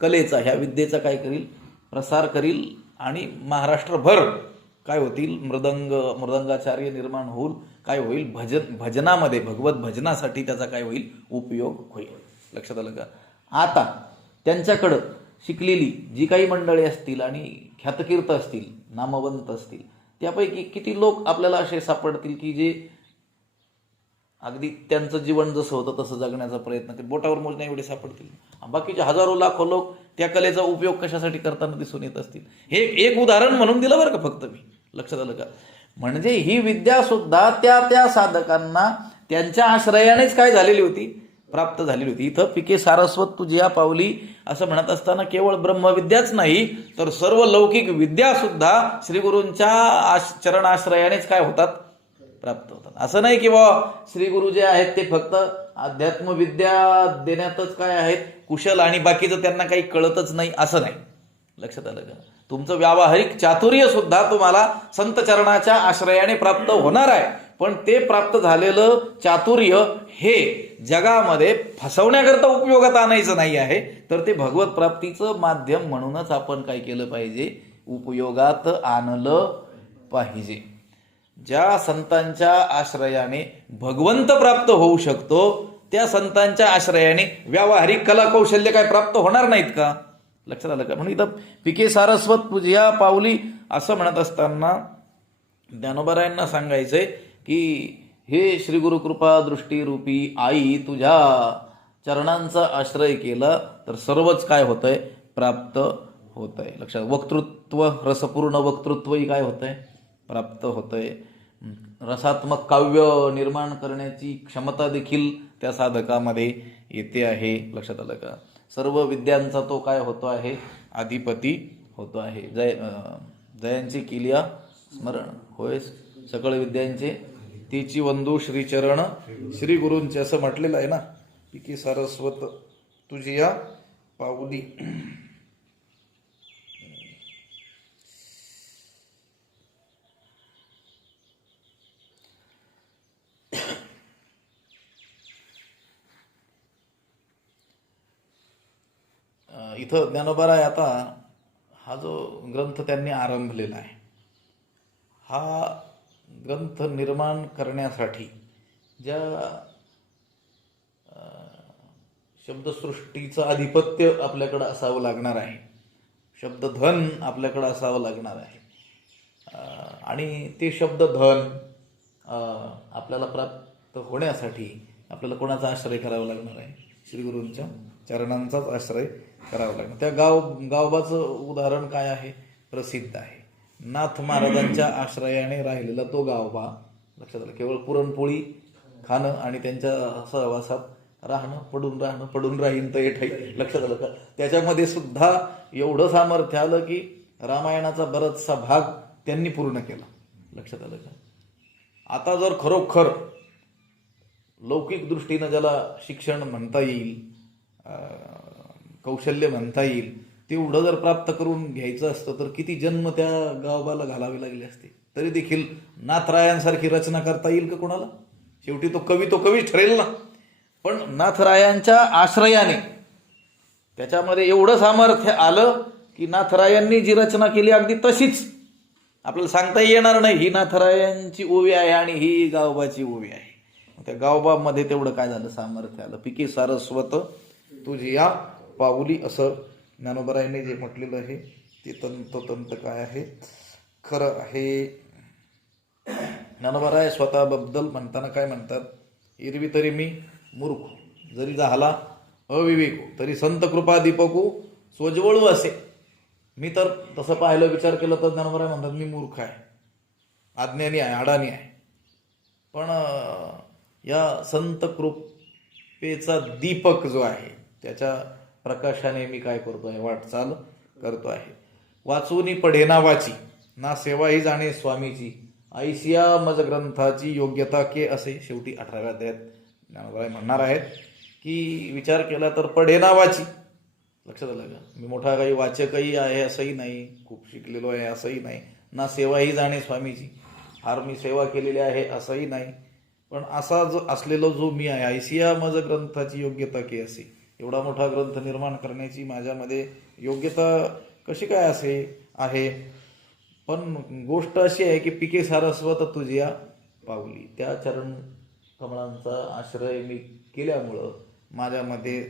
कलेचा, ह्या विद्येचा काय करील, प्रसार करील आणि महाराष्ट्रभर काय होतील, मृदंगाचार्य निर्माण होऊन काय होईल, भजनामध्ये, भगवत भजनासाठी त्याचा काय होईल, उपयोग होईल. लक्षात आलं का? आता त्यांच्याकडं शिकलेली जी काही मंडळी असतील आणि ख्यातकीर्त असतील, नामवंत असतील, त्यापैकी किती लोक आपल्याला असे सापडतील की जे अगदी त्यांचं जीवन जसं होतं तसं जगण्याचा प्रयत्न करेल? बोटावर मोजण्या एवढे सापडतील. बाकीचे हजारो लाखो लोक त्या कलेचा उपयोग कशासाठी करताना दिसून येत असतील. हे एक उदाहरण म्हणून दिलं बरं का फक्त मी. लक्षात आलं का? म्हणजे ही विद्या सुद्धा त्या त्या साधकांना त्यांच्या आश्रयानेच काय झालेली होती, प्राप्त झालेली होती. इथं पिके सारस्वत तुझिया पावली असं म्हणत असताना केवळ ब्रह्मविद्याच नाही तर सर्व लौकिक विद्या सुद्धा श्री गुरूंच्या चरणाश्रयानेच काय होतात, प्राप्त होतात. असं नाही की श्री गुरु जे आहेत ते फक्त अध्यात्मविद्या देण्यातच काय आहेत कुशल आणि बाकीचं त्यांना काही कळतच नाही, असं नाही. लक्षात आलं का? तुमचं व्यावहारिक चातुर्य सुद्धा तुम्हाला संत चरणाच्या आश्रयाने प्राप्त होणार आहे, पण ते प्राप्त झालेलं चातुर्य हे जगामध्ये फसवण्याकरता उपयोगात आणायचं नाही आहे, तर ते भगवत प्राप्तीचं माध्यम म्हणूनच आपण काय केलं पाहिजे, उपयोगात आणलं पाहिजे. ज्या संतांच्या आश्रयाने भगवंत प्राप्त होऊ शकतो त्या संतांच्या आश्रयाने व्यावहारिक कला कौशल्य काय प्राप्त होणार नाहीत का? लक्षात आलं का? म्हणून इथं पिके सारस्वत तुझिया पावली असं म्हणत असताना ज्ञानोबारायांना सांगायचंय की हे श्री गुरु कृपा दृष्टी रूपी आई, तुझ्या चरणांचा आश्रय केला तर सर्वच काय होतंय, प्राप्त होतंय. लक्षात, वक्तृत्व, रसपूर्ण वक्तृत्वही काय होतंय, प्राप्त होतंय. रसात्मक काव्य निर्माण करण्याची क्षमता देखील त्या साधकामध्ये येते आहे. लक्षात आलं का? सर्व विद्यांचा तो काय होतो आहे, अधिपती होतो आहे. जयांची किलिया स्मरण होय सकळ विद्यांचे, तिची वंदू श्रीचरण श्री गुरूंचे, असं म्हटलेलं आहे ना. पिके सारस्वत तुझिया पावली. इथं ज्ञानोबाराय आता हा जो ग्रंथ त्यांनी आरंभलेला आहे, हा ग्रंथ निर्माण करण्यासाठी ज्या शब्दसृष्टीचं आधिपत्य आपल्याकडं असावं लागणार आहे, शब्दधन आपल्याकडं असावं लागणार आहे, आणि ते शब्दधन आपल्याला प्राप्त होण्यासाठी आपल्याला कोणाचा आश्रय करावा लागणार आहे, श्री गुरूंच्या चरणांचाच आश्रय करावा लागणार. त्या गावबाचं उदाहरण काय आहे, प्रसिद्ध आहे. नाथ महाराजांच्या आश्रयाने राहिलेला तो गावबा. लक्षात आलं? केवळ पुरणपोळी खाणं आणि त्यांच्या सहवासात राहणं, पडून राहीन तर एठाई. लक्षात आलं का? त्याच्यामध्ये सुद्धा एवढं सामर्थ्य आलं की रामायणाचा बराचसा भाग त्यांनी पूर्ण केला. लक्षात आलं का? आता जर खरोखर लौकिक दृष्टीनं ज्याला शिक्षण म्हणता येईल, कौशल्य म्हणता येईल, तेवढं जर प्राप्त करून घ्यायचं असतं तर किती जन्म त्या गावाला घालावे लागले असते. तरी देखील नाथरायांसारखी रचना करता येईल का कोणाला? शेवटी तो कवीच ठरेल ना. पण नाथरायांच्या आश्रयाने त्याच्यामध्ये एवढं सामर्थ्य आलं की नाथरायांनी जी रचना केली अगदी तशीच आपल्याला सांगता येणार नाही ही नाथरायांची ओवी आहे आणि ही गावबाची ओवी आहे. त्या गावबामध्ये तेवढं काय झालं, सामर्थ्य आलं. पिके सारस्वत तुझिया पाऊली असं ज्ञानोबरायांनी जे म्हटलेलं आहे ते तंत काय आहे, खरं आहे. ज्ञानोबराय स्वतःबद्दल म्हणताना काय म्हणतात, एरवी तरी मी मूर्ख, जरी झाला अविवेकू तरी संत कृपा दीपकू सोजवळू असे. मी तर तसं पाहिलं, विचार केलं तर ज्ञानोबराय म्हणतात मी मूर्ख आहे, अज्ञानी आहे, अडाणी आहे. पण या संत कृपेचा दीपक जो आहे त्याच्या प्रकाशाने मी काय करतो आहे, वाटचाल करतो आहे. वाचूनी पढेना वाची ना सेवा ही जाणे स्वामीची, ऐसिया मज ग्रंथाची योग्यता के असे. शेवटी 18व्या अध्यायात ज्ञानोबराय म्हणणार आहेत की विचार केला तर पढेना वाची. लक्षात आलं का? मी मोठा काही वाचकही आहे असंही नाही, खूप शिकलेलो आहे असंही नाही, ना सेवा ही जाणे स्वामीची, फार मी सेवा केलेली आहे असंही नाही. पण असा जो असलेलो जो मी आहे, ऐसिया मज ग्रंथाची योग्यता के असे, एवढा मोठा ग्रंथ निर्माण करण्याची माझ्यामध्ये योग्यता कशी काय असे आहे. पण गोष्ट अशी आहे की पिके सारस्वत तुझ्या पावली, त्या चरण कमळांचा आश्रय मी केल्यामुळं माझ्यामध्ये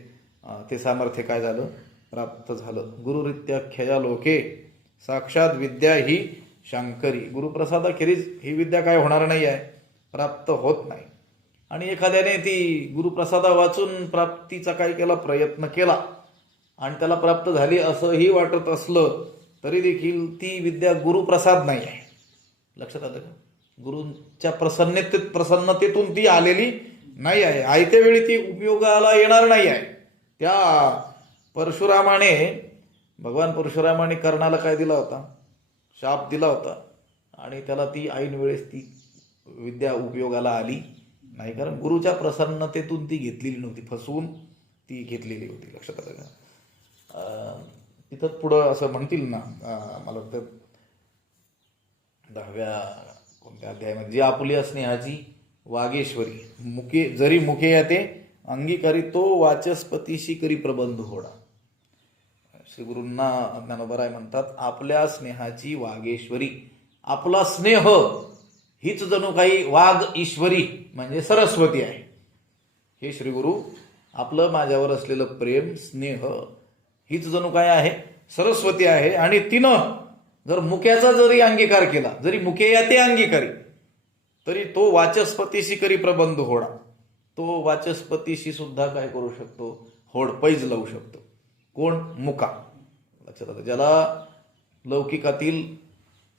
ते सामर्थ्य काय झालं, प्राप्त झालं. गुरुरित्या ख्यया लोके साक्षात विद्या ही शांकरी. गुरुप्रसादाखेरीज ही विद्या काय होणार नाही आहे, प्राप्त होत नाही. आणि एखाद्याने ती गुरुप्रसादा वाचून प्राप्तीचा काय केला, प्रयत्न केला आणि त्याला प्राप्त झाली असंही वाटत असलं तरी देखील ती विद्या गुरुप्रसाद नाही आहे. लक्षात आलं का? गुरूंच्या प्रसन्नतेतून ती आलेली नाही आहे. आयत्या वेळी ती उपयोगाला येणार नाही आहे. त्या परशुरामाने, भगवान परशुरामाने कर्णाला काय दिला होता, शाप दिला होता आणि त्याला ती ऐन वेळेस ती विद्या उपयोगाला आली नाही, कारण गुरुच्या प्रसन्नतेतून ती घेतलेली नव्हती, फसवून ती घेतलेली होती. लक्षात आलं का? तिथं पुढं असं म्हणतील ना, मला वाटतं 10व्या कोणत्या अध्यायामध्ये, जी आपुल्या स्नेहाची वागेश्वरी, मुके जरी मुखे येते अंगीकारी, तो वाचस्पतीशी करी प्रबंध होडा. श्री गुरूंना ज्ञानोबराय म्हणतात, आपल्या स्नेहाची वागेश्वरी. आपला स्नेह हीच जणू काही वाघ ईश्वरी म्हणजे सरस्वती आहे. हे श्री गुरु आपलं माझ्यावर असलेलं प्रेम, स्नेह हीच जणू काय आहे, सरस्वती आहे. आणि तिनं जर मुक्याचा जरी अंगीकार केला, जरी मुके याते अंगीकारी, तरी तो वाचस्पतीशी करी प्रबंध होडा. तो वाचस्पतीशी सुद्धा काय करू शकतो, होड पैज लावू शकतो. कोण? मुका. लक्षात आलं? ज्याला लौकिकातील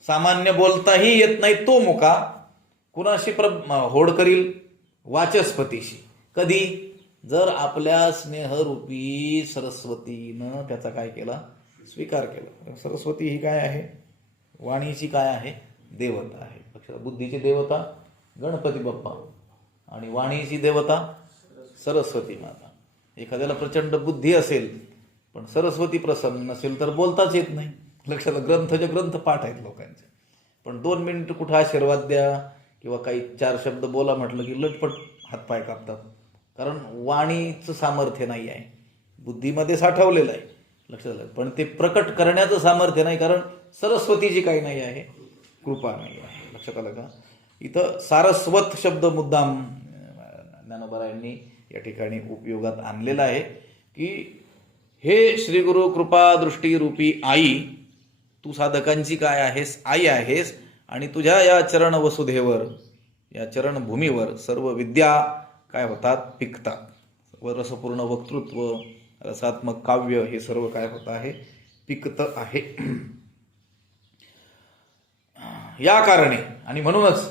सामान्य बोलताही येत नाही तो मुका कुणाशी होड करील? वाचस्पतीशी. कधी? जर आपल्या स्नेहरूपी सरस्वतीनं त्याचा काय केला, स्वीकार केला. सरस्वती ही काय आहे, वाणीची काय आहे, देवता आहे. लक्षात? बुद्धीची देवता गणपती बाप्पा आणि वाणीची देवता सरस्वती माता. एखाद्याला प्रचंड बुद्धी असेल पण सरस्वती प्रसन्न नसेल तर बोलताच येत नाही. लक्षात? ग्रंथ पाठ आहेत लोकांचे, पण 2 मिनिट कुठं आशीर्वाद द्या किंवा काही 4 शब्द बोला म्हटलं की लटपट हातपाय कापतात, कारण वाणीचं सामर्थ्य नाही आहे, बुद्धीमध्ये साठवलेलं आहे. लक्षात आलं? पण ते प्रकट करण्याचं सामर्थ्य नाही, कारण सरस्वतीची काही नाही आहे, कृपा नाही आहे. लक्षात आलं का? इथं सारस्वत शब्द मुद्दाम ज्ञानोबरायांनी या ठिकाणी उपयोगात आणलेला आहे की हे श्री गुरु कृपा दृष्टी रूपी आई, तू साधकांची काय आहेस, आई आहेस. आणि तुझ्या या चरण वसुधेवर, या चरणभूमीवर सर्व विद्या काय होतात, पिकतात. रसपूर्ण वक्तृत्व, रसात्मक काव्य हे सर्व काय होत आहे, पिकत आहे. या कारणे आणि म्हणूनच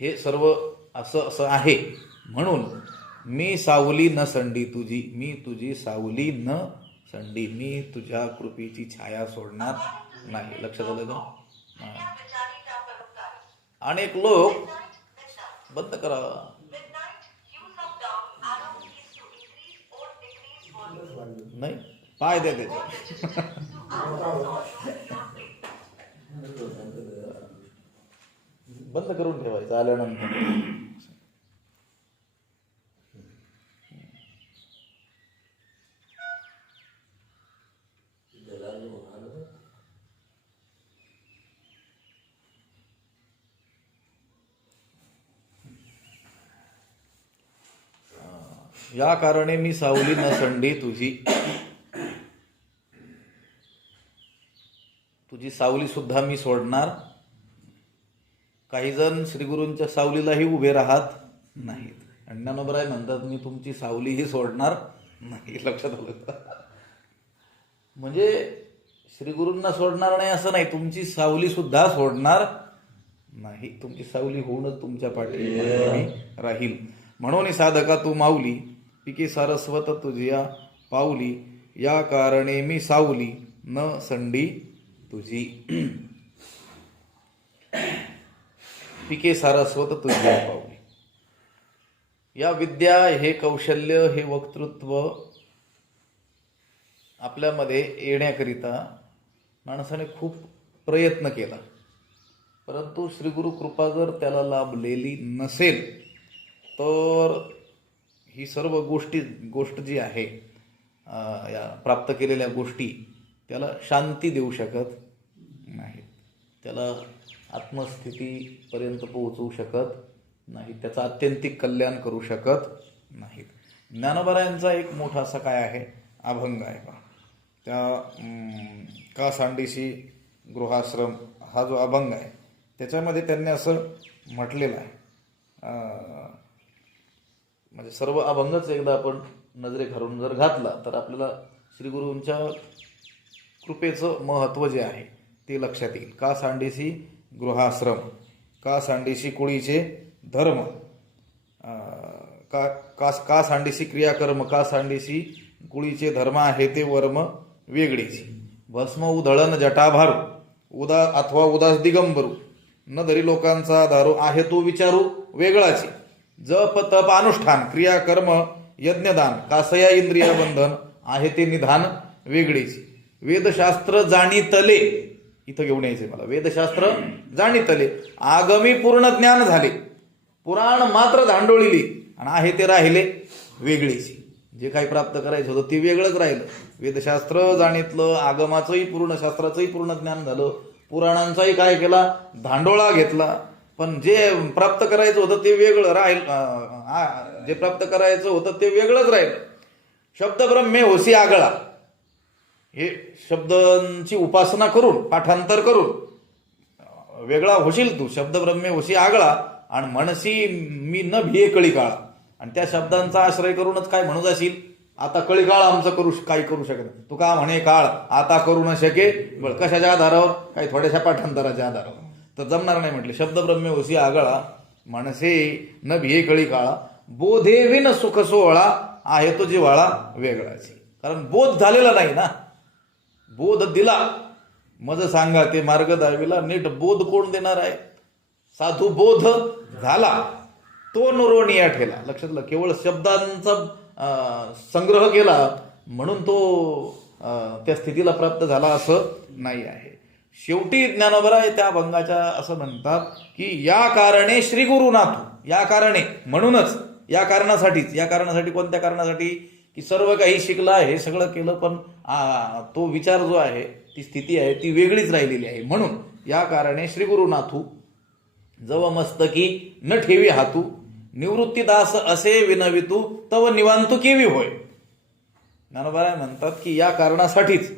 हे सर्व असं आहे. म्हणून मी सावली न संडी तुझी, मी तुझी सावली न संडी, मी तुझ्या कृपेची छाया सोडणार नाही. लक्षात आलं का? अनेक लोक, बंद करा, नाही पाय द्या त्याच्या, बंद करून ठेवायचं आल्यानंतर. या कारणे मी सावली न संडी तुझी, तुझी सावली सुद्धा मी सोडणार. काही जण श्रीगुरूंच्या सावलीलाही उभे राहत नाहीत. आणि ज्ञानोबराय म्हणतात, मी तुमची सावलीही सोडणार नाही. लक्षात आलं? म्हणजे श्रीगुरूंना सोडणार नाही असं नाही, तुमची सावली सुद्धा सोडणार नाही. तुमची सावली होऊनच तुमच्या पाठी राहील. म्हणून साधका तू माऊली, पिके सारस्वत तुझ्या पावली, या कारणे मी सावली न संडी तुझी. पिके सारस्वत तुझ्या पावली. या विद्या, हे कौशल्य, हे वक्तृत्व आपल्यामध्ये येण्याकरिता माणसाने खूप प्रयत्न केला, परंतु श्रीगुरु कृपा जर त्याला लाभलेली नसेल तर ही सर्व गोष्ट जी आहे या प्राप्त केलेल्या गोष्टी त्याला शांती देऊ शकत नाहीत, त्याला आत्मस्थितीपर्यंत पोहोचवू शकत नाहीत, त्याचं आत्यंतिक कल्याण करू शकत नाहीत. ज्ञानोबरायांचा एक मोठा असा काय आहे, अभंग आहे बा. त्या का सांडीसी गृहाश्रम हा जो अभंग आहे त्याच्यामध्ये त्यांनी असं म्हटलेलं आहे. म्हणजे सर्व अभंगच एकदा आपण नजरेखालून जर घातला तर आपल्याला श्री गुरूंच्या कृपेचं महत्त्व जे आहे ते लक्षात येईल. का सांडीसी गृहाश्रम, का सांडीसी कुळीचे धर्म, का सांडीसी क्रियाकर्म, का सांडीसी कुळीचे धर्म आहे ते वर्म वेगळीची. भस्म उधळण जटाभारू, अथवा उदास दिगंबरू, न धरी लोकांचा दारू, आहे तो विचारू वेगळाची. जप तप अनुष्ठान क्रियाकर्म यज्ञदान, कासया इंद्रिय बंधन, आहे ते निधान वेगळीची. वेदशास्त्र जाणीतले, इथं घेऊन यायचे मला, वेदशास्त्र जाणीतले, आगमी पूर्ण ज्ञान झाले, पुराण मात्र धांडोळीली, आणि आहे ते राहिले वेगळीची. जे काही प्राप्त करायचं होतं ते वेगळंच राहिलं. वेदशास्त्र जाणीतलं, आगमाचंही पूर्ण, शास्त्राचंही पूर्ण ज्ञान झालं, पुराणांचाही काय केला, धांडोळा घेतला, पण जे प्राप्त करायचं होतं ते वेगळं राहिलं. जे प्राप्त करायचं होतं ते वेगळंच राहिलं. शब्द ब्रह्मे होसी आगळा, हे शब्दांची उपासना करून, पाठांतर करून वेगळा होशील तू. शब्द ब्रह्मे होसी आगळा, आणि म्हणसी मी न भिये कळी काळा, आणि त्या शब्दांचा आश्रय करूनच काय म्हणू जाशील, आता कळी काळ आमचं काही करू शकत नाही. तू का म्हणे काळ आता करू न शके, बळ कशाच्या आधारावर, काही थोड्याशा पाठांतराच्या आधारावर, तर जमणार नाही म्हटले. शब्द ब्रह्मे होसी आगळा, म्हणसे न भिये कळी काळा, बोधे विन सुख सोहळा, आहे तो जिव्हाळा वेगळाची. कारण बोध झालेला नाही ना. बोध दिला मज सांगा ते मार्ग दाविला, नीट बोध कोण देणार आहे. साधू बोध झाला तो नुरोनिया ठेला. लक्षात आलं, केवळ शब्दांचा संग्रह केला म्हणून तो त्या स्थितीला प्राप्त झाला असं नाही आहे. शेवटी ज्ञानोबरा त्या अभंगाच्या असं म्हणतात की या कारणे श्री गुरुनाथू, या कारणे म्हणूनच, या कारणासाठीच, या कारणासाठी, कोणत्या कारणासाठी, की सर्व काही शिकला, हे सगळं केलं, पण तो विचार जो आहे, ती स्थिती आहे ती वेगळीच राहिलेली आहे. म्हणून या कारणे श्री गुरुनाथू जव मस्तकी न ठेवी हातू, निवृत्तीदास असे विनवितू तव निवांतू केवी होय. ज्ञानोबा म्हणतात की या कारणासाठीच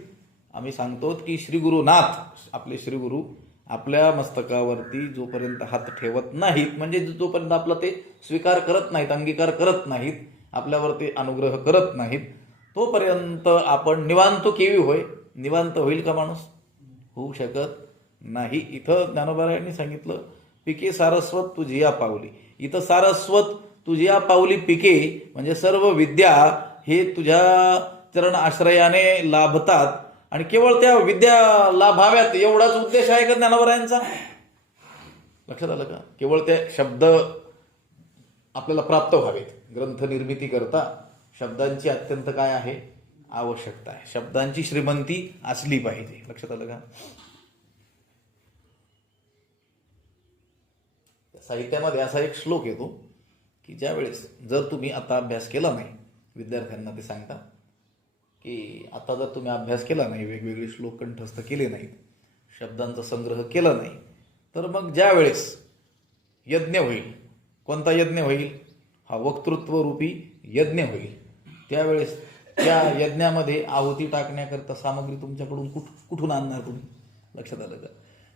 आम्ही सांगतो की श्री गुरुनाथ, आपले श्री गुरु आपल्या मस्तकावरती जोपर्यंत हात ठेवत नाहीत, म्हणजे जोपर्यंत आपला ते स्वीकार करत नाहीत, अंगीकार करत नाहीत, आपल्यावरती अनुग्रह करत नाहीत, तोपर्यंत आपण निवांत केवी होय. निवांत होईल का माणूस? होऊ शकत नाही. इथं ज्ञानोबा सांगितलं पिके सारस्वत तुझी या पावली. इथं सारस्वत तुझी या पावली पिके म्हणजे सर्व विद्या हे तुझ्या चरण आश्रयाने लाभतात, आणि केवळ त्या विद्या लाभाव्यात एवढाच उद्देश आहे का ज्ञानोबरायांचा? लक्षात आलं का? केवळ ते शब्द आपल्याला प्राप्त व्हावेत. ग्रंथ निर्मिती करता शब्दांची अत्यंत काय आहे, आवश्यकता आहे. शब्दांची श्रीमंती असली पाहिजे. लक्षात आलं का? साहित्यामध्ये असा एक श्लोक येतो की ज्यावेळेस जर तुम्ही आता अभ्यास केला नाही, विद्यार्थ्यांना ते सांगता की आता जर तुम्ही अभ्यास केला नाही, वेगवेगळे श्लोक कंठस्थ केले नाहीत, शब्दांचा संग्रह केला नाही, तर मग ज्यावेळेस यज्ञ होईल, कोणता यज्ञ होईल? हा वक्तृत्व रूपी यज्ञ होईल. त्यावेळेस त्या यज्ञामध्ये आहुती टाकण्याकरता सामग्री तुमच्याकडून कुठून आणणार तुम्ही? लक्षात आलं का?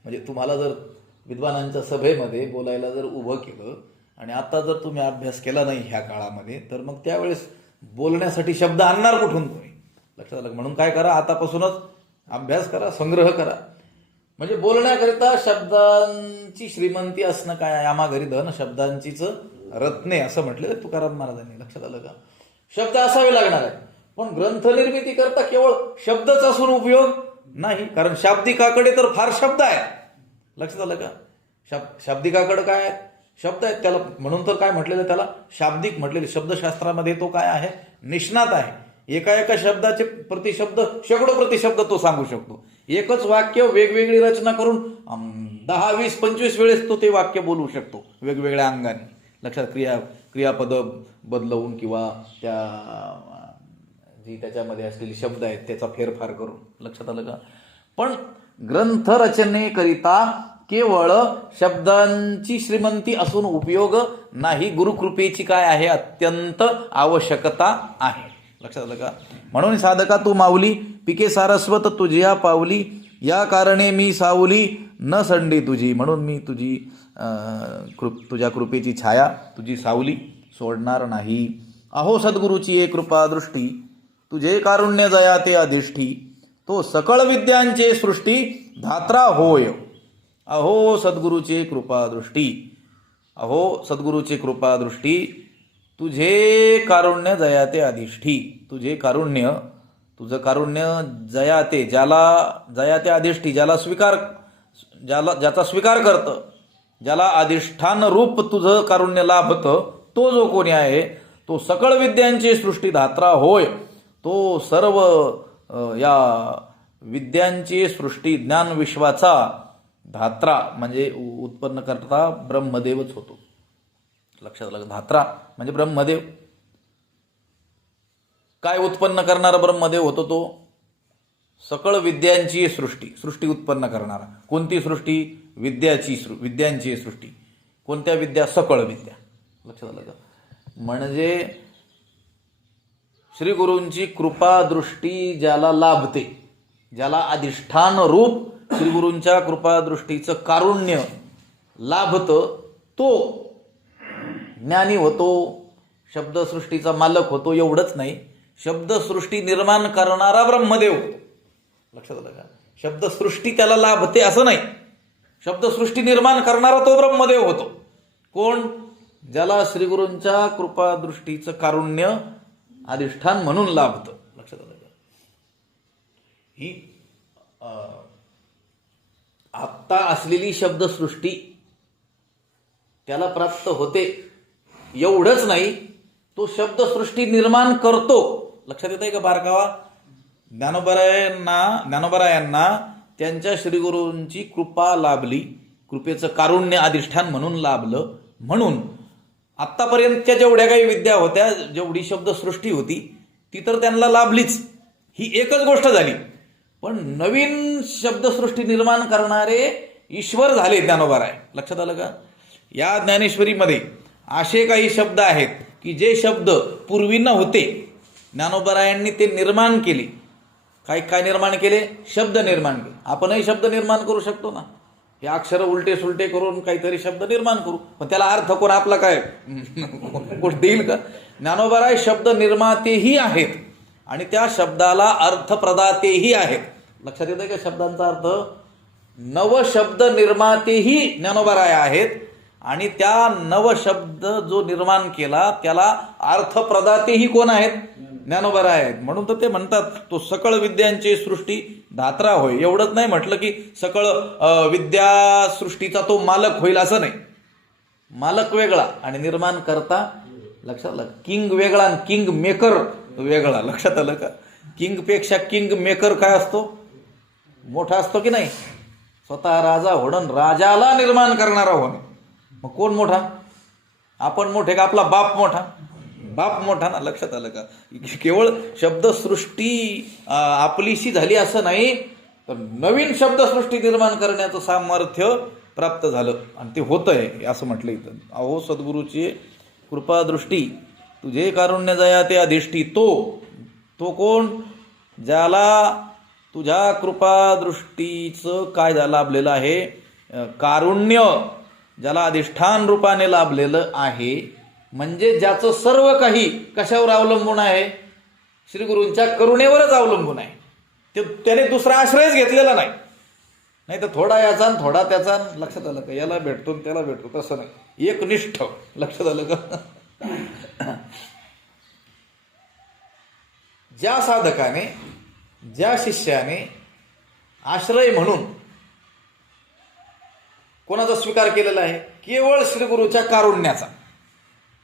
म्हणजे तुम्हाला जर विद्वानांच्या सभेमध्ये बोलायला जर उभं केलं आणि आता जर तुम्ही अभ्यास केला नाही ह्या काळामध्ये, तर मग त्यावेळेस बोलण्यासाठी शब्द आणणार कुठून तुम्ही? लक्षात आलं? म्हणून काय करा, आतापासूनच अभ्यास करा, संग्रह करा. म्हणजे बोलण्याकरिता शब्दांची श्रीमंती असणं काय आहे, आम्हा घरी धन शब्दांचीच रत्ने असं म्हटलेलं तुकाराम महाराजांनी. लक्षात आलं का? शब्द असावे लागणार आहे, पण ग्रंथ निर्मिती करता केवळ शब्दच असून उपयोग नाही, कारण शाब्दिकाकडे तर फार शब्द आहे. लक्षात आलं का? शाब्दिकाकडे काय आहेत? शब्द आहेत. त्याला म्हणून तर काय म्हटलेलं, त्याला शाब्दिक म्हटलेले. शब्दशास्त्रामध्ये तो काय आहे, निष्णात आहे. एका एका शब्दाचे प्रतिशब्द, शेकडो प्रतिशब्द तो सांगू शकतो. एकच वाक्य वेगवेगळी रचना करून 10, 20, 25 वेळेस तो ते वाक्य बोलू शकतो वेगवेगळ्या अंगाने. लक्षात, क्रियापद बदलवून किंवा त्या जी त्याच्यामध्ये असलेली शब्द आहेत त्याचा फेरफार करून. लक्षात आलं का? पण ग्रंथ रचनेकरिता केवळ शब्दांची श्रीमंती असून उपयोग नाही, गुरुकृपेची काय आहे, अत्यंत आवश्यकता आहे. लक्षात आलं का? म्हणून साधका तू माऊली पिके सारस्वत तुझ्या पावली, या कारणे मी सावली न संडी तुझी. म्हणून मी तुझी तुझ्या कृपेची छाया, तुझी सावली सोडणार नाही. अहो सद्गुरूची एक कृपा दृष्टी, तुझे कारुण्य जया ते अधिष्ठी, तो सकळ विद्यांचे सृष्टी धात्रा होय. अहो सद्गुरूचे कृपा दृष्टी, अहो सद्गुरूचे कृपा दृष्टी, तुझे कारुण्य जया ते अधिष्ठी. तुझे कारुण्य, तुझं कारुण्य जया ते, ज्याला जया ते अधिष्ठी, ज्याचा स्वीकार करतं, ज्याला अधिष्ठान रूप तुझं कारुण्य लाभतं, तो जो कोणी आहे तो सकळ विद्यांची सृष्टी धात्रा होय. तो सर्व या विद्यांची सृष्टी ज्ञान विश्वाचा धात्रा म्हणजे उत्पन्न करता ब्रह्मदेवच होतो. लक्षात आलं? धात्रा म्हणजे ब्रह्मदेव. काय उत्पन्न करणारा ब्रह्मदेव होतो? तो सकळ विद्यांची सृष्टी उत्पन्न करणारा. कोणती सृष्टी? विद्यांची सृष्टी. कोणत्या विद्या? सकळ विद्या. लक्षात आलं का? म्हणजे श्री गुरूंची कृपा दृष्टी ज्याला लाभते, ज्याला अधिष्ठान रूप श्री गुरूंच्या कृपा दृष्टीचं कारुण्य लाभतं, तो ज्ञानी होतो, शब्दसृष्टीचा मालक होतो. एवढंच नाही, शब्दसृष्टी निर्माण करणारा ब्रह्मदेव होतो. लक्षात आलं का? शब्दसृष्टी त्याला लाभते असं नाही, शब्दसृष्टी निर्माण करणारा तो ब्रह्मदेव होतो. कोण? ज्याला श्रीगुरूंच्या कृपा दृष्टीचं कारुण्य अधिष्ठान म्हणून लाभतं. लक्षात आलं का? ही आत्ता असलेली शब्दसृष्टी त्याला प्राप्त होते. एवढंच नाही, तो शब्दसृष्टी निर्माण करतो. लक्षात येत आहे का बारकावा? ज्ञानोबरायांना त्यांच्या श्रीगुरूंची कृपा लाभली, कृपेचं कारुण्य अधिष्ठान म्हणून लाभलं. म्हणून आत्तापर्यंतच्या जेवढ्या काही विद्या होत्या, जेवढी शब्दसृष्टी होती ती तर त्यांना लाभलीच, ही एकच गोष्ट झाली. पण नवीन शब्दसृष्टी निर्माण करणारे ईश्वर झाले ज्ञानोबराय. लक्षात आलं का? या ज्ञानेश्वरीमध्ये असे काही शब्द आहेत की जे शब्द पूर्वी न होते, ज्ञानोबरायांनी ते निर्माण केले. काय निर्माण केले? शब्द निर्माण केले. आपणही शब्द निर्माण करू शकतो ना. हे अक्षर उलटे सुलटे करून काहीतरी शब्द निर्माण करू, पण त्याला अर्थ कोण आपला काय गोष्ट देईल का? ज्ञानोबराय शब्द निर्मातेही आहेत आणि त्या शब्दाला अर्थ प्रदातेही आहेत. लक्षात येतं का शब्दांचा अर्थ? नवशब्द निर्मातेही ज्ञानोबराय आहेत आणि त्या नवशब्द जो निर्माण केला त्याला अर्थ प्रदातेही कोण आहेत? ज्ञानोबराय आहेत. म्हणून तर ते म्हणतात तो सकळ विद्यांची सृष्टी धात्रा होय. एवढंच नाही म्हटलं की सकळ विद्या सृष्टीचा तो मालक होईल, असं नाही. मालक वेगळा आणि निर्माण करता. लक्षात आलं? किंग वेगळा आणि किंग मेकर वेगळा. लक्षात आलं का? किंगपेक्षा किंग मेकर काय असतो? मोठा असतो की नाही? स्वतः राजा होणं, राजाला निर्माण करणारा होणं. मग कोण मोठा? आपण मोठे का आपला बाप मोठा? बाप मोठा ना. लक्षात आलं का? केवळ शब्दसृष्टी आपलीशी झाली असं नाही, तर नवीन शब्दसृष्टी निर्माण करण्याचं सामर्थ्य प्राप्त झालं आणि ते होतंय असं म्हटलं इथं. अहो सद्गुरूची कृपा दृष्टी, तुझे कारुण्य जया ते अधिष्ठी. तो कोण? ज्याला तुझ्या कृपा दृष्टीचं काय लाभलेलं आहे? कारुण्य ज्याला अधिष्ठान रूपाने लाभलेलं आहे. म्हणजे ज्याचं सर्व काही कशावर अवलंबून आहे? श्री गुरूंच्या करुणेवरच अवलंबून आहे. त्याने दुसरा आश्रयच घेतलेला नाही. नाही तर थोडा याचा आणि थोडा त्याचा. लक्षात आलं का? याला भेटतो त्याला भेटतो तसं नाही, एकनिष्ठ. लक्षात आलं का? ज्या साधकाने, ज्या शिष्याने आश्रय म्हणून कोणाचा स्वीकार केलेला आहे? केवळ श्री गुरूच्या कारुण्याचा.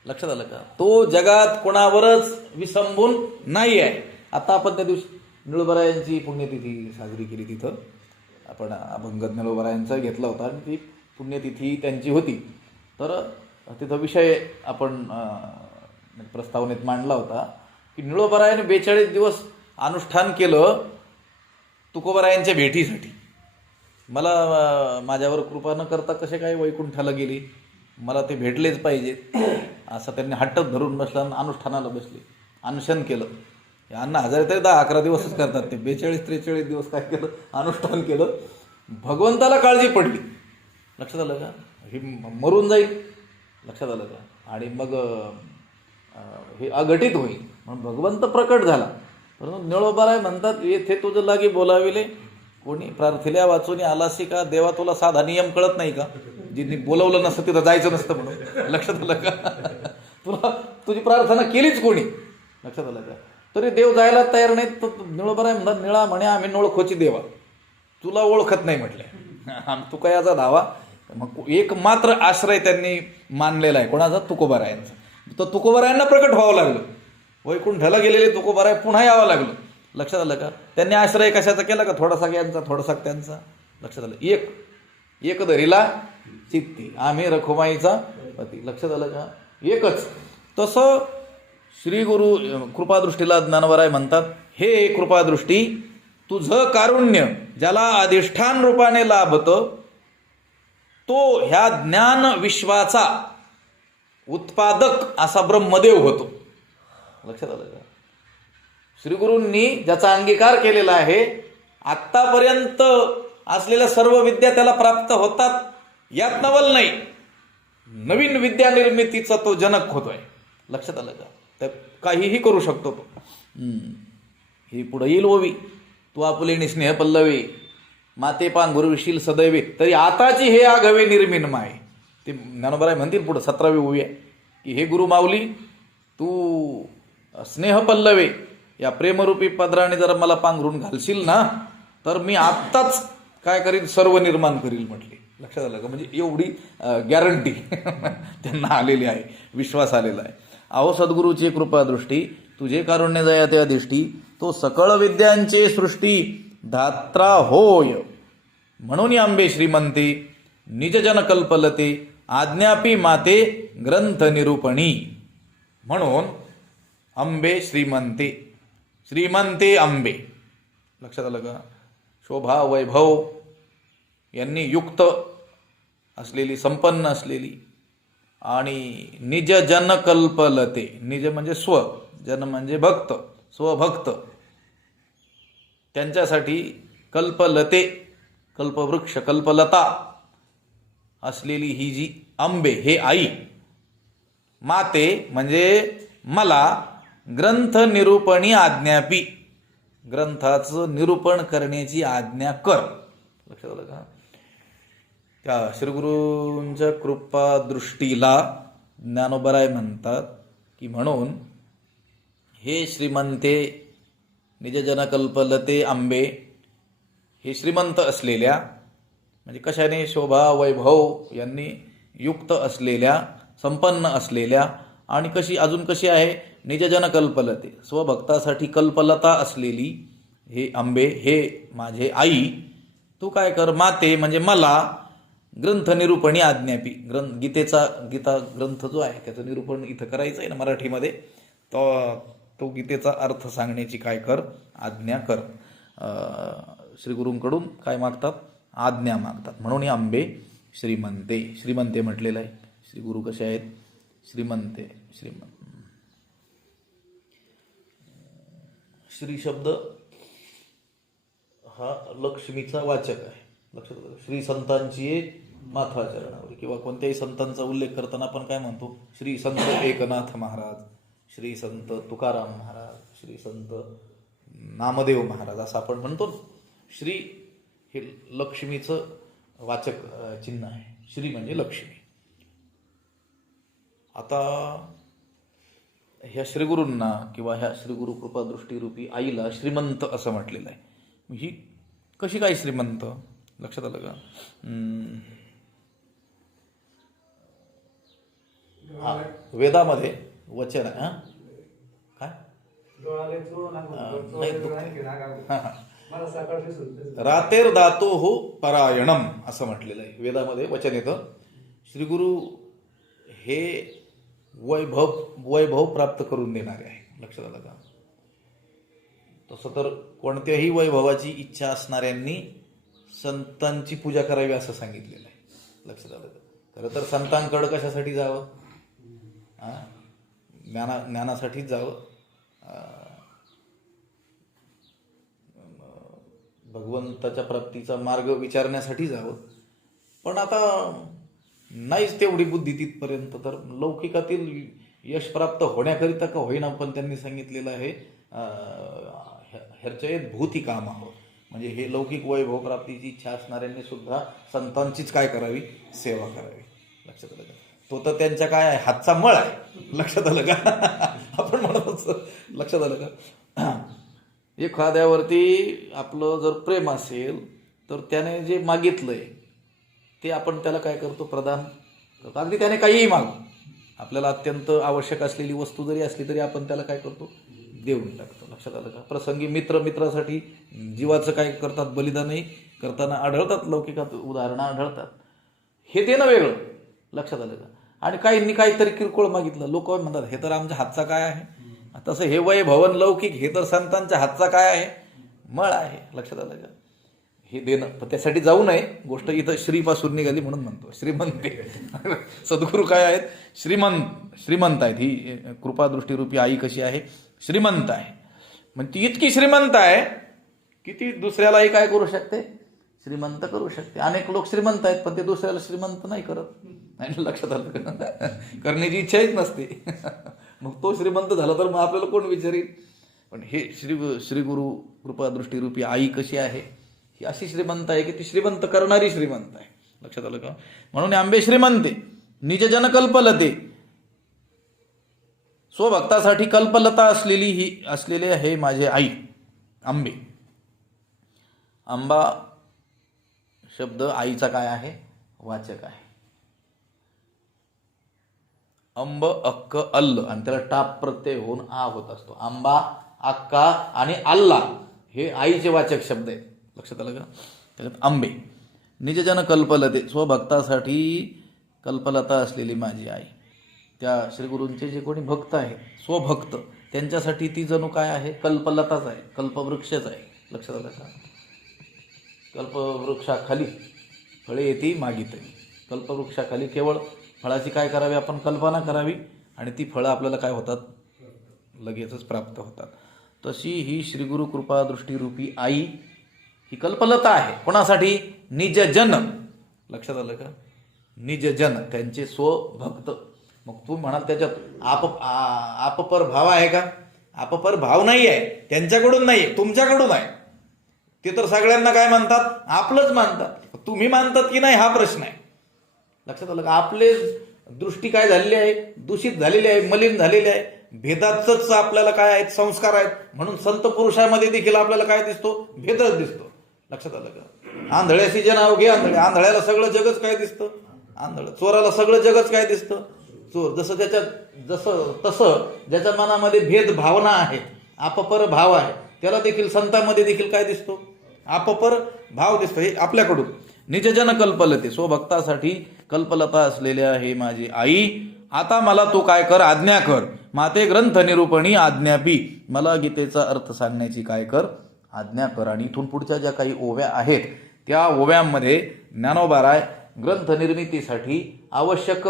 लक्षात आलं का? तो जगात कोणावरच विसंबून नाही आहे. आता आपण त्या दिवशी निळोबरायांची पुण्यतिथी साजरी केली. तिथं आपण अभंग निळोबरायांचा घेतला होता आणि ती पुण्यतिथी त्यांची होती. तर तिथं विषय आपण प्रस्तावनेत मांडला होता की निळोबारायाने 42 दिवस अनुष्ठान केलं तुकोबारायांच्या भेटीसाठी. मला माझ्यावर कृपा न करता कसे काय वैकुंठाला गेली, मला ते भेटलेच पाहिजेत असं त्यांनी हट्ट धरून बसला आणि अनुष्ठानाला बसले. अनशन केलं. हे अण्णा हजारे तरी 10-11 दिवसच करतात, ते 42-43 दिवस काय केलं, अनुष्ठान केलं. भगवंताला काळजी पडली. लक्षात आलं का, हे मरून जाईल, लक्षात आलं का, आणि मग हे अघटित होईल म्हणून भगवंत प्रकट झाला. परंतु निळोबाराय म्हणतात, येथे तुझं लागी बोलाविले कोणी, प्रार्थिल्या वाचून आलासी का, देवा तुला साधा नियम कळत नाही का, जिने बोलवलं नसतं तिथं जायचं नसतं म्हणून. लक्षात आलं का, तुला तुझी प्रार्थना केलीच कोणी, लक्षात आलं का, तरी देव जायला तयार नाहीत. तर निळोबाराय म्हणतात, निळा म्हणे आम्ही नोळखोची देवा, तुला ओळखत नाही म्हटले. तू कयाचा धावा. मग एक मात्र आश्रय त्यांनी मानलेला आहे, कोणाचा, तुकोबारायांचा. तर तुकोबारायांना प्रकट व्हावं लागलं, वैकुंठाला गेलेले तुकोबाराय पुन्हा यावं लागलं. लक्षात आलं का, त्यांनी आश्रय कशाचा केला का, थोडासा यांचा थोडासा त्यांचा. लक्षात आलं, एक धरीला चित्ती आम्ही रखुमाईचा पती. लक्षात आलं का, एकच. तसं श्री गुरु कृपादृष्टीला ज्ञानोबाराय म्हणतात, हे कृपादृष्टी तुझं कारुण्य ज्याला अधिष्ठान रूपाने लाभतं तो ह्या ज्ञान विश्वाचा उत्पादक असा ब्रह्मदेव होतो. लक्षात आलं का, श्रीगुरूंनी ज्याचा अंगीकार केलेला आहे, आत्तापर्यंत असलेल्या सर्व विद्या त्याला प्राप्त होतात, यात नवल नाही. नवीन विद्या निर्मितीचा तो जनक होतोय. लक्षात आलं का, तर काहीही करू शकतो तो. ही पुढे येईल ओवी, तू आपुलेनी स्नेह पल्लवे माते पांघुरविशील सदैवे, तरी आताची हे आघवे निर्मिन माय. ते ज्ञानोबाराय म्हणतील पुढं 17वी ओवी आहे की, हे गुरु माऊली तू स्नेह पल्लवे या प्रेमरूपी पदराने जर मला पांघरून घालशील ना, तर मी आत्ताच काय करील, सर्व निर्माण करील म्हटले. लक्षात आलं का, म्हणजे एवढी गॅरंटी त्यांना आलेली आहे, विश्वास आलेला आहे. अहो सद्गुरूची कृपादृष्टी तुझे कारुण्य जया त्या दिष्टी, तो सकळ विद्यांचे सृष्टी धात्रा होय. म्हणून आंबे श्रीमंते निजजन कल्पलते, आज्ञापी माते ग्रंथ निरूपणी. म्हणून अंबे श्रीमंते, श्रीमंते अंबे. लक्षात आलं का, शोभा वैभव यांनी युक्त असलेली, संपन्न असलेली, आणि निज जन कल्पलते, निज म्हणजे स्व, जन म्हणजे भक्त, स्वभक्त, त्यांच्यासाठी कल्पलते, कल्पवृक्ष, कल्पलता असलेली ही जी अंबे, हे आई. माते म्हणजे मला ग्रंथ निरूपणी आज्ञापी, ग्रंथाचं निरूपण करण्याची आज्ञा कर. लक्षात आलं का, त्या श्रीगुरूंच्या कृपादृष्टीला ज्ञानोबाराय म्हणतात की, म्हणून हे श्रीमंते निजजन कल्पलते आंबे, हे श्रीमंत असलेल्या, म्हणजे कशाने, शोभा वैभव यांनी युक्त असलेल्या, संपन्न असलेल्या, आणि कशी, अजून कशी आहे, निजजन कल्पलते, स्वभक्तासाठी कल्पलता असलेली हे आंबे, हे माझे आई, तू काय कर, माते म्हणजे मला ग्रंथ निरूपणी आज्ञापी, गीता ग्रंथ जो आहे त्याचं निरूपण इथं करायचं आहे ना मराठीमध्ये, तो गीतेचा अर्थ सांगण्याची काय कर, आज्ञा कर. श्रीगुरूंकडून काय मागतात, आज्ञा मागतात. म्हणून हे आंबे श्रीमंते, श्रीमंते म्हटलेलं आहे. श्रीगुरू कसे आहेत, श्रीमंते. श्री शब्द हा लक्ष्मीचा वाचक आहे. लक्षात आलं, श्री संतांची माथा चरणावर, किंवा कोणत्याही संतांचा उल्लेख करताना आपण काय म्हणतो, श्री संत एकनाथ महाराज, श्री संत तुकाराम महाराज, श्री संत नामदेव महाराज, असं आपण म्हणतो. श्री हे लक्ष्मीचं वाचक चिन्ह आहे. श्री म्हणजे लक्ष्मी. आता ह्या श्रीगुरूंना किंवा ह्या श्रीगुरु कृपादृष्टी रूपी आईला श्रीमंत असं म्हटलेलं आहे. ही कशी काय श्रीमंत, लक्षात आलं का, वेदामध्ये वचन आहे. काय रातेर दातो हो परायणम असं म्हटलेलं आहे. वेदामध्ये वचन येतं, श्रीगुरु हे वैभव प्राप्त करून देणारे आहे. लक्षात आलं का? तसं तर कोणत्याही वैभवाची इच्छा असणाऱ्यांनी संतांची पूजा करावी असं सांगितलेलं आहे. लक्षात आलं का? खरं तर संतांकडं कशासाठी जावं? ज्ञानासाठीच जावं, भगवंताच्या प्राप्तीचा मार्ग विचारण्यासाठी जावं. पण आता नाहीच तेवढी बुद्धी तिथपर्यंत, तर लौकिकातील यश प्राप्त होण्याकरिता का होईना पण त्यांनी सांगितलेलं आहे ह्याच्यात भूती काम आहोत. म्हणजे हे लौकिक वैभव प्राप्तीची इच्छा असणाऱ्यांनी सुद्धा संतांचीच काय करावी? सेवा करावी. लक्षात आलं का? तो तर त्यांच्या काय आहे? हातचा मळ आहे. लक्षात आलं का? आपण म्हणत लक्षात आलं का? एखाद्यावरती आपलं जर प्रेम असेल तर त्याने जे मागितलंय ते आपण त्याला काय करतो? प्रदान करतो. अगदी त्याने काहीही मागू, आपल्याला अत्यंत आवश्यक असलेली वस्तू जरी असली तरी आपण त्याला काय करतो? देऊन टाकतो. लक्षात आलं का? प्रसंगी मित्रासाठी जीवाचं काय करतात? बलिदानही करताना आढळतात, लौकिकात उदाहरणं आढळतात. हे देणं वेगळं. लक्षात आलं का? आणि काहींनी काहीतरी किरकोळ मागितलं, लोक म्हणतात हे तर आमच्या हातचा काय आहे. तसं हे वैभवन लौकिक हे तर संतांच्या हातचा काय आहे? मळ आहे. लक्षात आलं का? हे देणं, पण त्यासाठी जाऊ नये. गोष्ट इथं श्रीपासून निघाली म्हणून म्हणतो. श्रीमंत सद्गुरू काय आहेत? श्रीमंत आहेत. ही कृपादृष्टीरूपी आई कशी आहे? श्रीमंत आहे. मग ती इतकी श्रीमंत आहे की ती दुसऱ्यालाही काय करू शकते? श्रीमंत करू शकते. अनेक लोक श्रीमंत आहेत पण ते दुसऱ्याला श्रीमंत नाही करत. नाही, लक्षात आलं का? करण्याची इच्छाच नसते. मग तो श्रीमंत झाला तर मग आपल्याला कोण विचारेल? पण हे श्रीगुरु कृपादृष्टीरूपी आई कशी आहे? ही अशी श्रीमंत आहे की ती श्रीमंत करणारी श्रीमंत आहे. लक्षात आलं का? म्हणून आंबे श्रीमंते निजजन कल्पलते. स्वभक्तासाठी कल्पलता असलेले आहे माझे आई आंबे. आंबा शब्द आईचा काय आहे? वाचक आहे. अंब अक्क अल्ल आणि त्याला टाप प्रत्यय होऊन आ होत असतो. आंबा, अक्का आणि अल्ला हे आईचे वाचक शब्द आहेत. लक्षात आलं का? त्याच्यात आंबे. निजजन कल्पलते, स्वभक्तासाठी कल्पलता असलेली माझी आई. त्या श्रीगुरूंचे जे कोणी भक्त आहे, स्वभक्त, त्यांच्यासाठी ती जणू काय आहे? कल्पलताच आहे, कल्पवृक्षच आहे. लक्षात आलं का? कल्पवृक्षाखाली फळे येती मागितली. कल्पवृक्षाखाली केवळ फळाची काय करावी? आपण कल्पना करावी आणि ती फळं आपल्याला काय होतात? लगेचच प्राप्त होतात. तशी ही श्रीगुरु कृपा दृष्टीरूपी आई ही कल्पलता आहे. कोणासाठी? निजजन. लक्षात आलं का? निजजन, त्यांचे स्वभक्त. मग तू म्हणाल त्याच्यात आपपर भाव आहे का? आपपर भाव नाही आहे, त्यांच्याकडून नाही आहे, तुमच्याकडून आहे. ते तर सगळ्यांना काय म्हणतात? आपलंच मानतात. तुम्ही मानतात की नाही हा प्रश्न आहे. लक्षात आलं का? आपले दृष्टी काय झालेली आहे? दूषित झालेली आहे, मलिन झालेली आहे. भेदाचंच आपल्याला काय आहेत? संस्कार आहेत. म्हणून संत पुरुषामध्ये देखील आपल्याला काय दिसतो? भेदच दिसतो. लक्षात आलं का? आंधळ्याशी जे नाव घे आंधळ्याला सगळं जगच काय दिसतं? आंधळ. चोराला सगळं जगच काय दिसतं? चोर. तसं ज्याच्या मनामध्ये भेद भावना आहे, आपपर भाव आहे, त्याला देखील संतांमध्ये देखील काय दिसतो? आपपर भाव दिसतो. हे आपल्याकडून. निजजन कल्पलते, स्वभक्तासाठी कल्पलता असलेल्या हे माझी आई. आता मला तू काय कर? आज्ञा कर. माते ग्रंथ निरूपणी आज्ञापी. मला गीतेचा अर्थ सांगण्याची काय कर? आज्ञा कर. आणि इथून पुढच्या ज्या काही ओव्या आहेत त्या ओव्यांमध्ये ज्ञानोबाराय ग्रंथ निर्मितीसाठी आवश्यक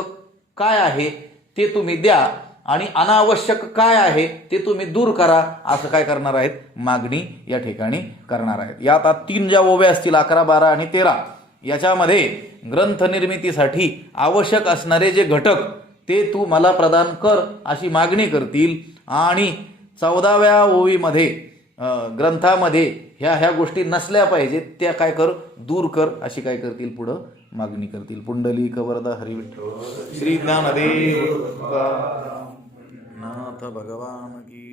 काय आहे ते तुम्ही द्या आणि अनावश्यक काय आहे ते तुम्ही दूर करा, असं काय करणार आहेत? मागणी या ठिकाणी करणार आहेत. यात 3 ज्या ओव्या असतील 11, 12 आणि 13, याच्यामध्ये ग्रंथ निर्मितीसाठी आवश्यक असणारे जे घटक ते तू मला प्रदान कर अशी मागणी करतील. आणि 14व्या ओवीमध्ये ग्रंथामध्ये ह्या गोष्टी नसल्या पाहिजेत त्या काय कर? दूर कर अशी काय करतील? पुढं मागणी करतील. पुंडलिक वरद हरी विठ्ठल श्री ज्ञानदेव नाथ भगवान की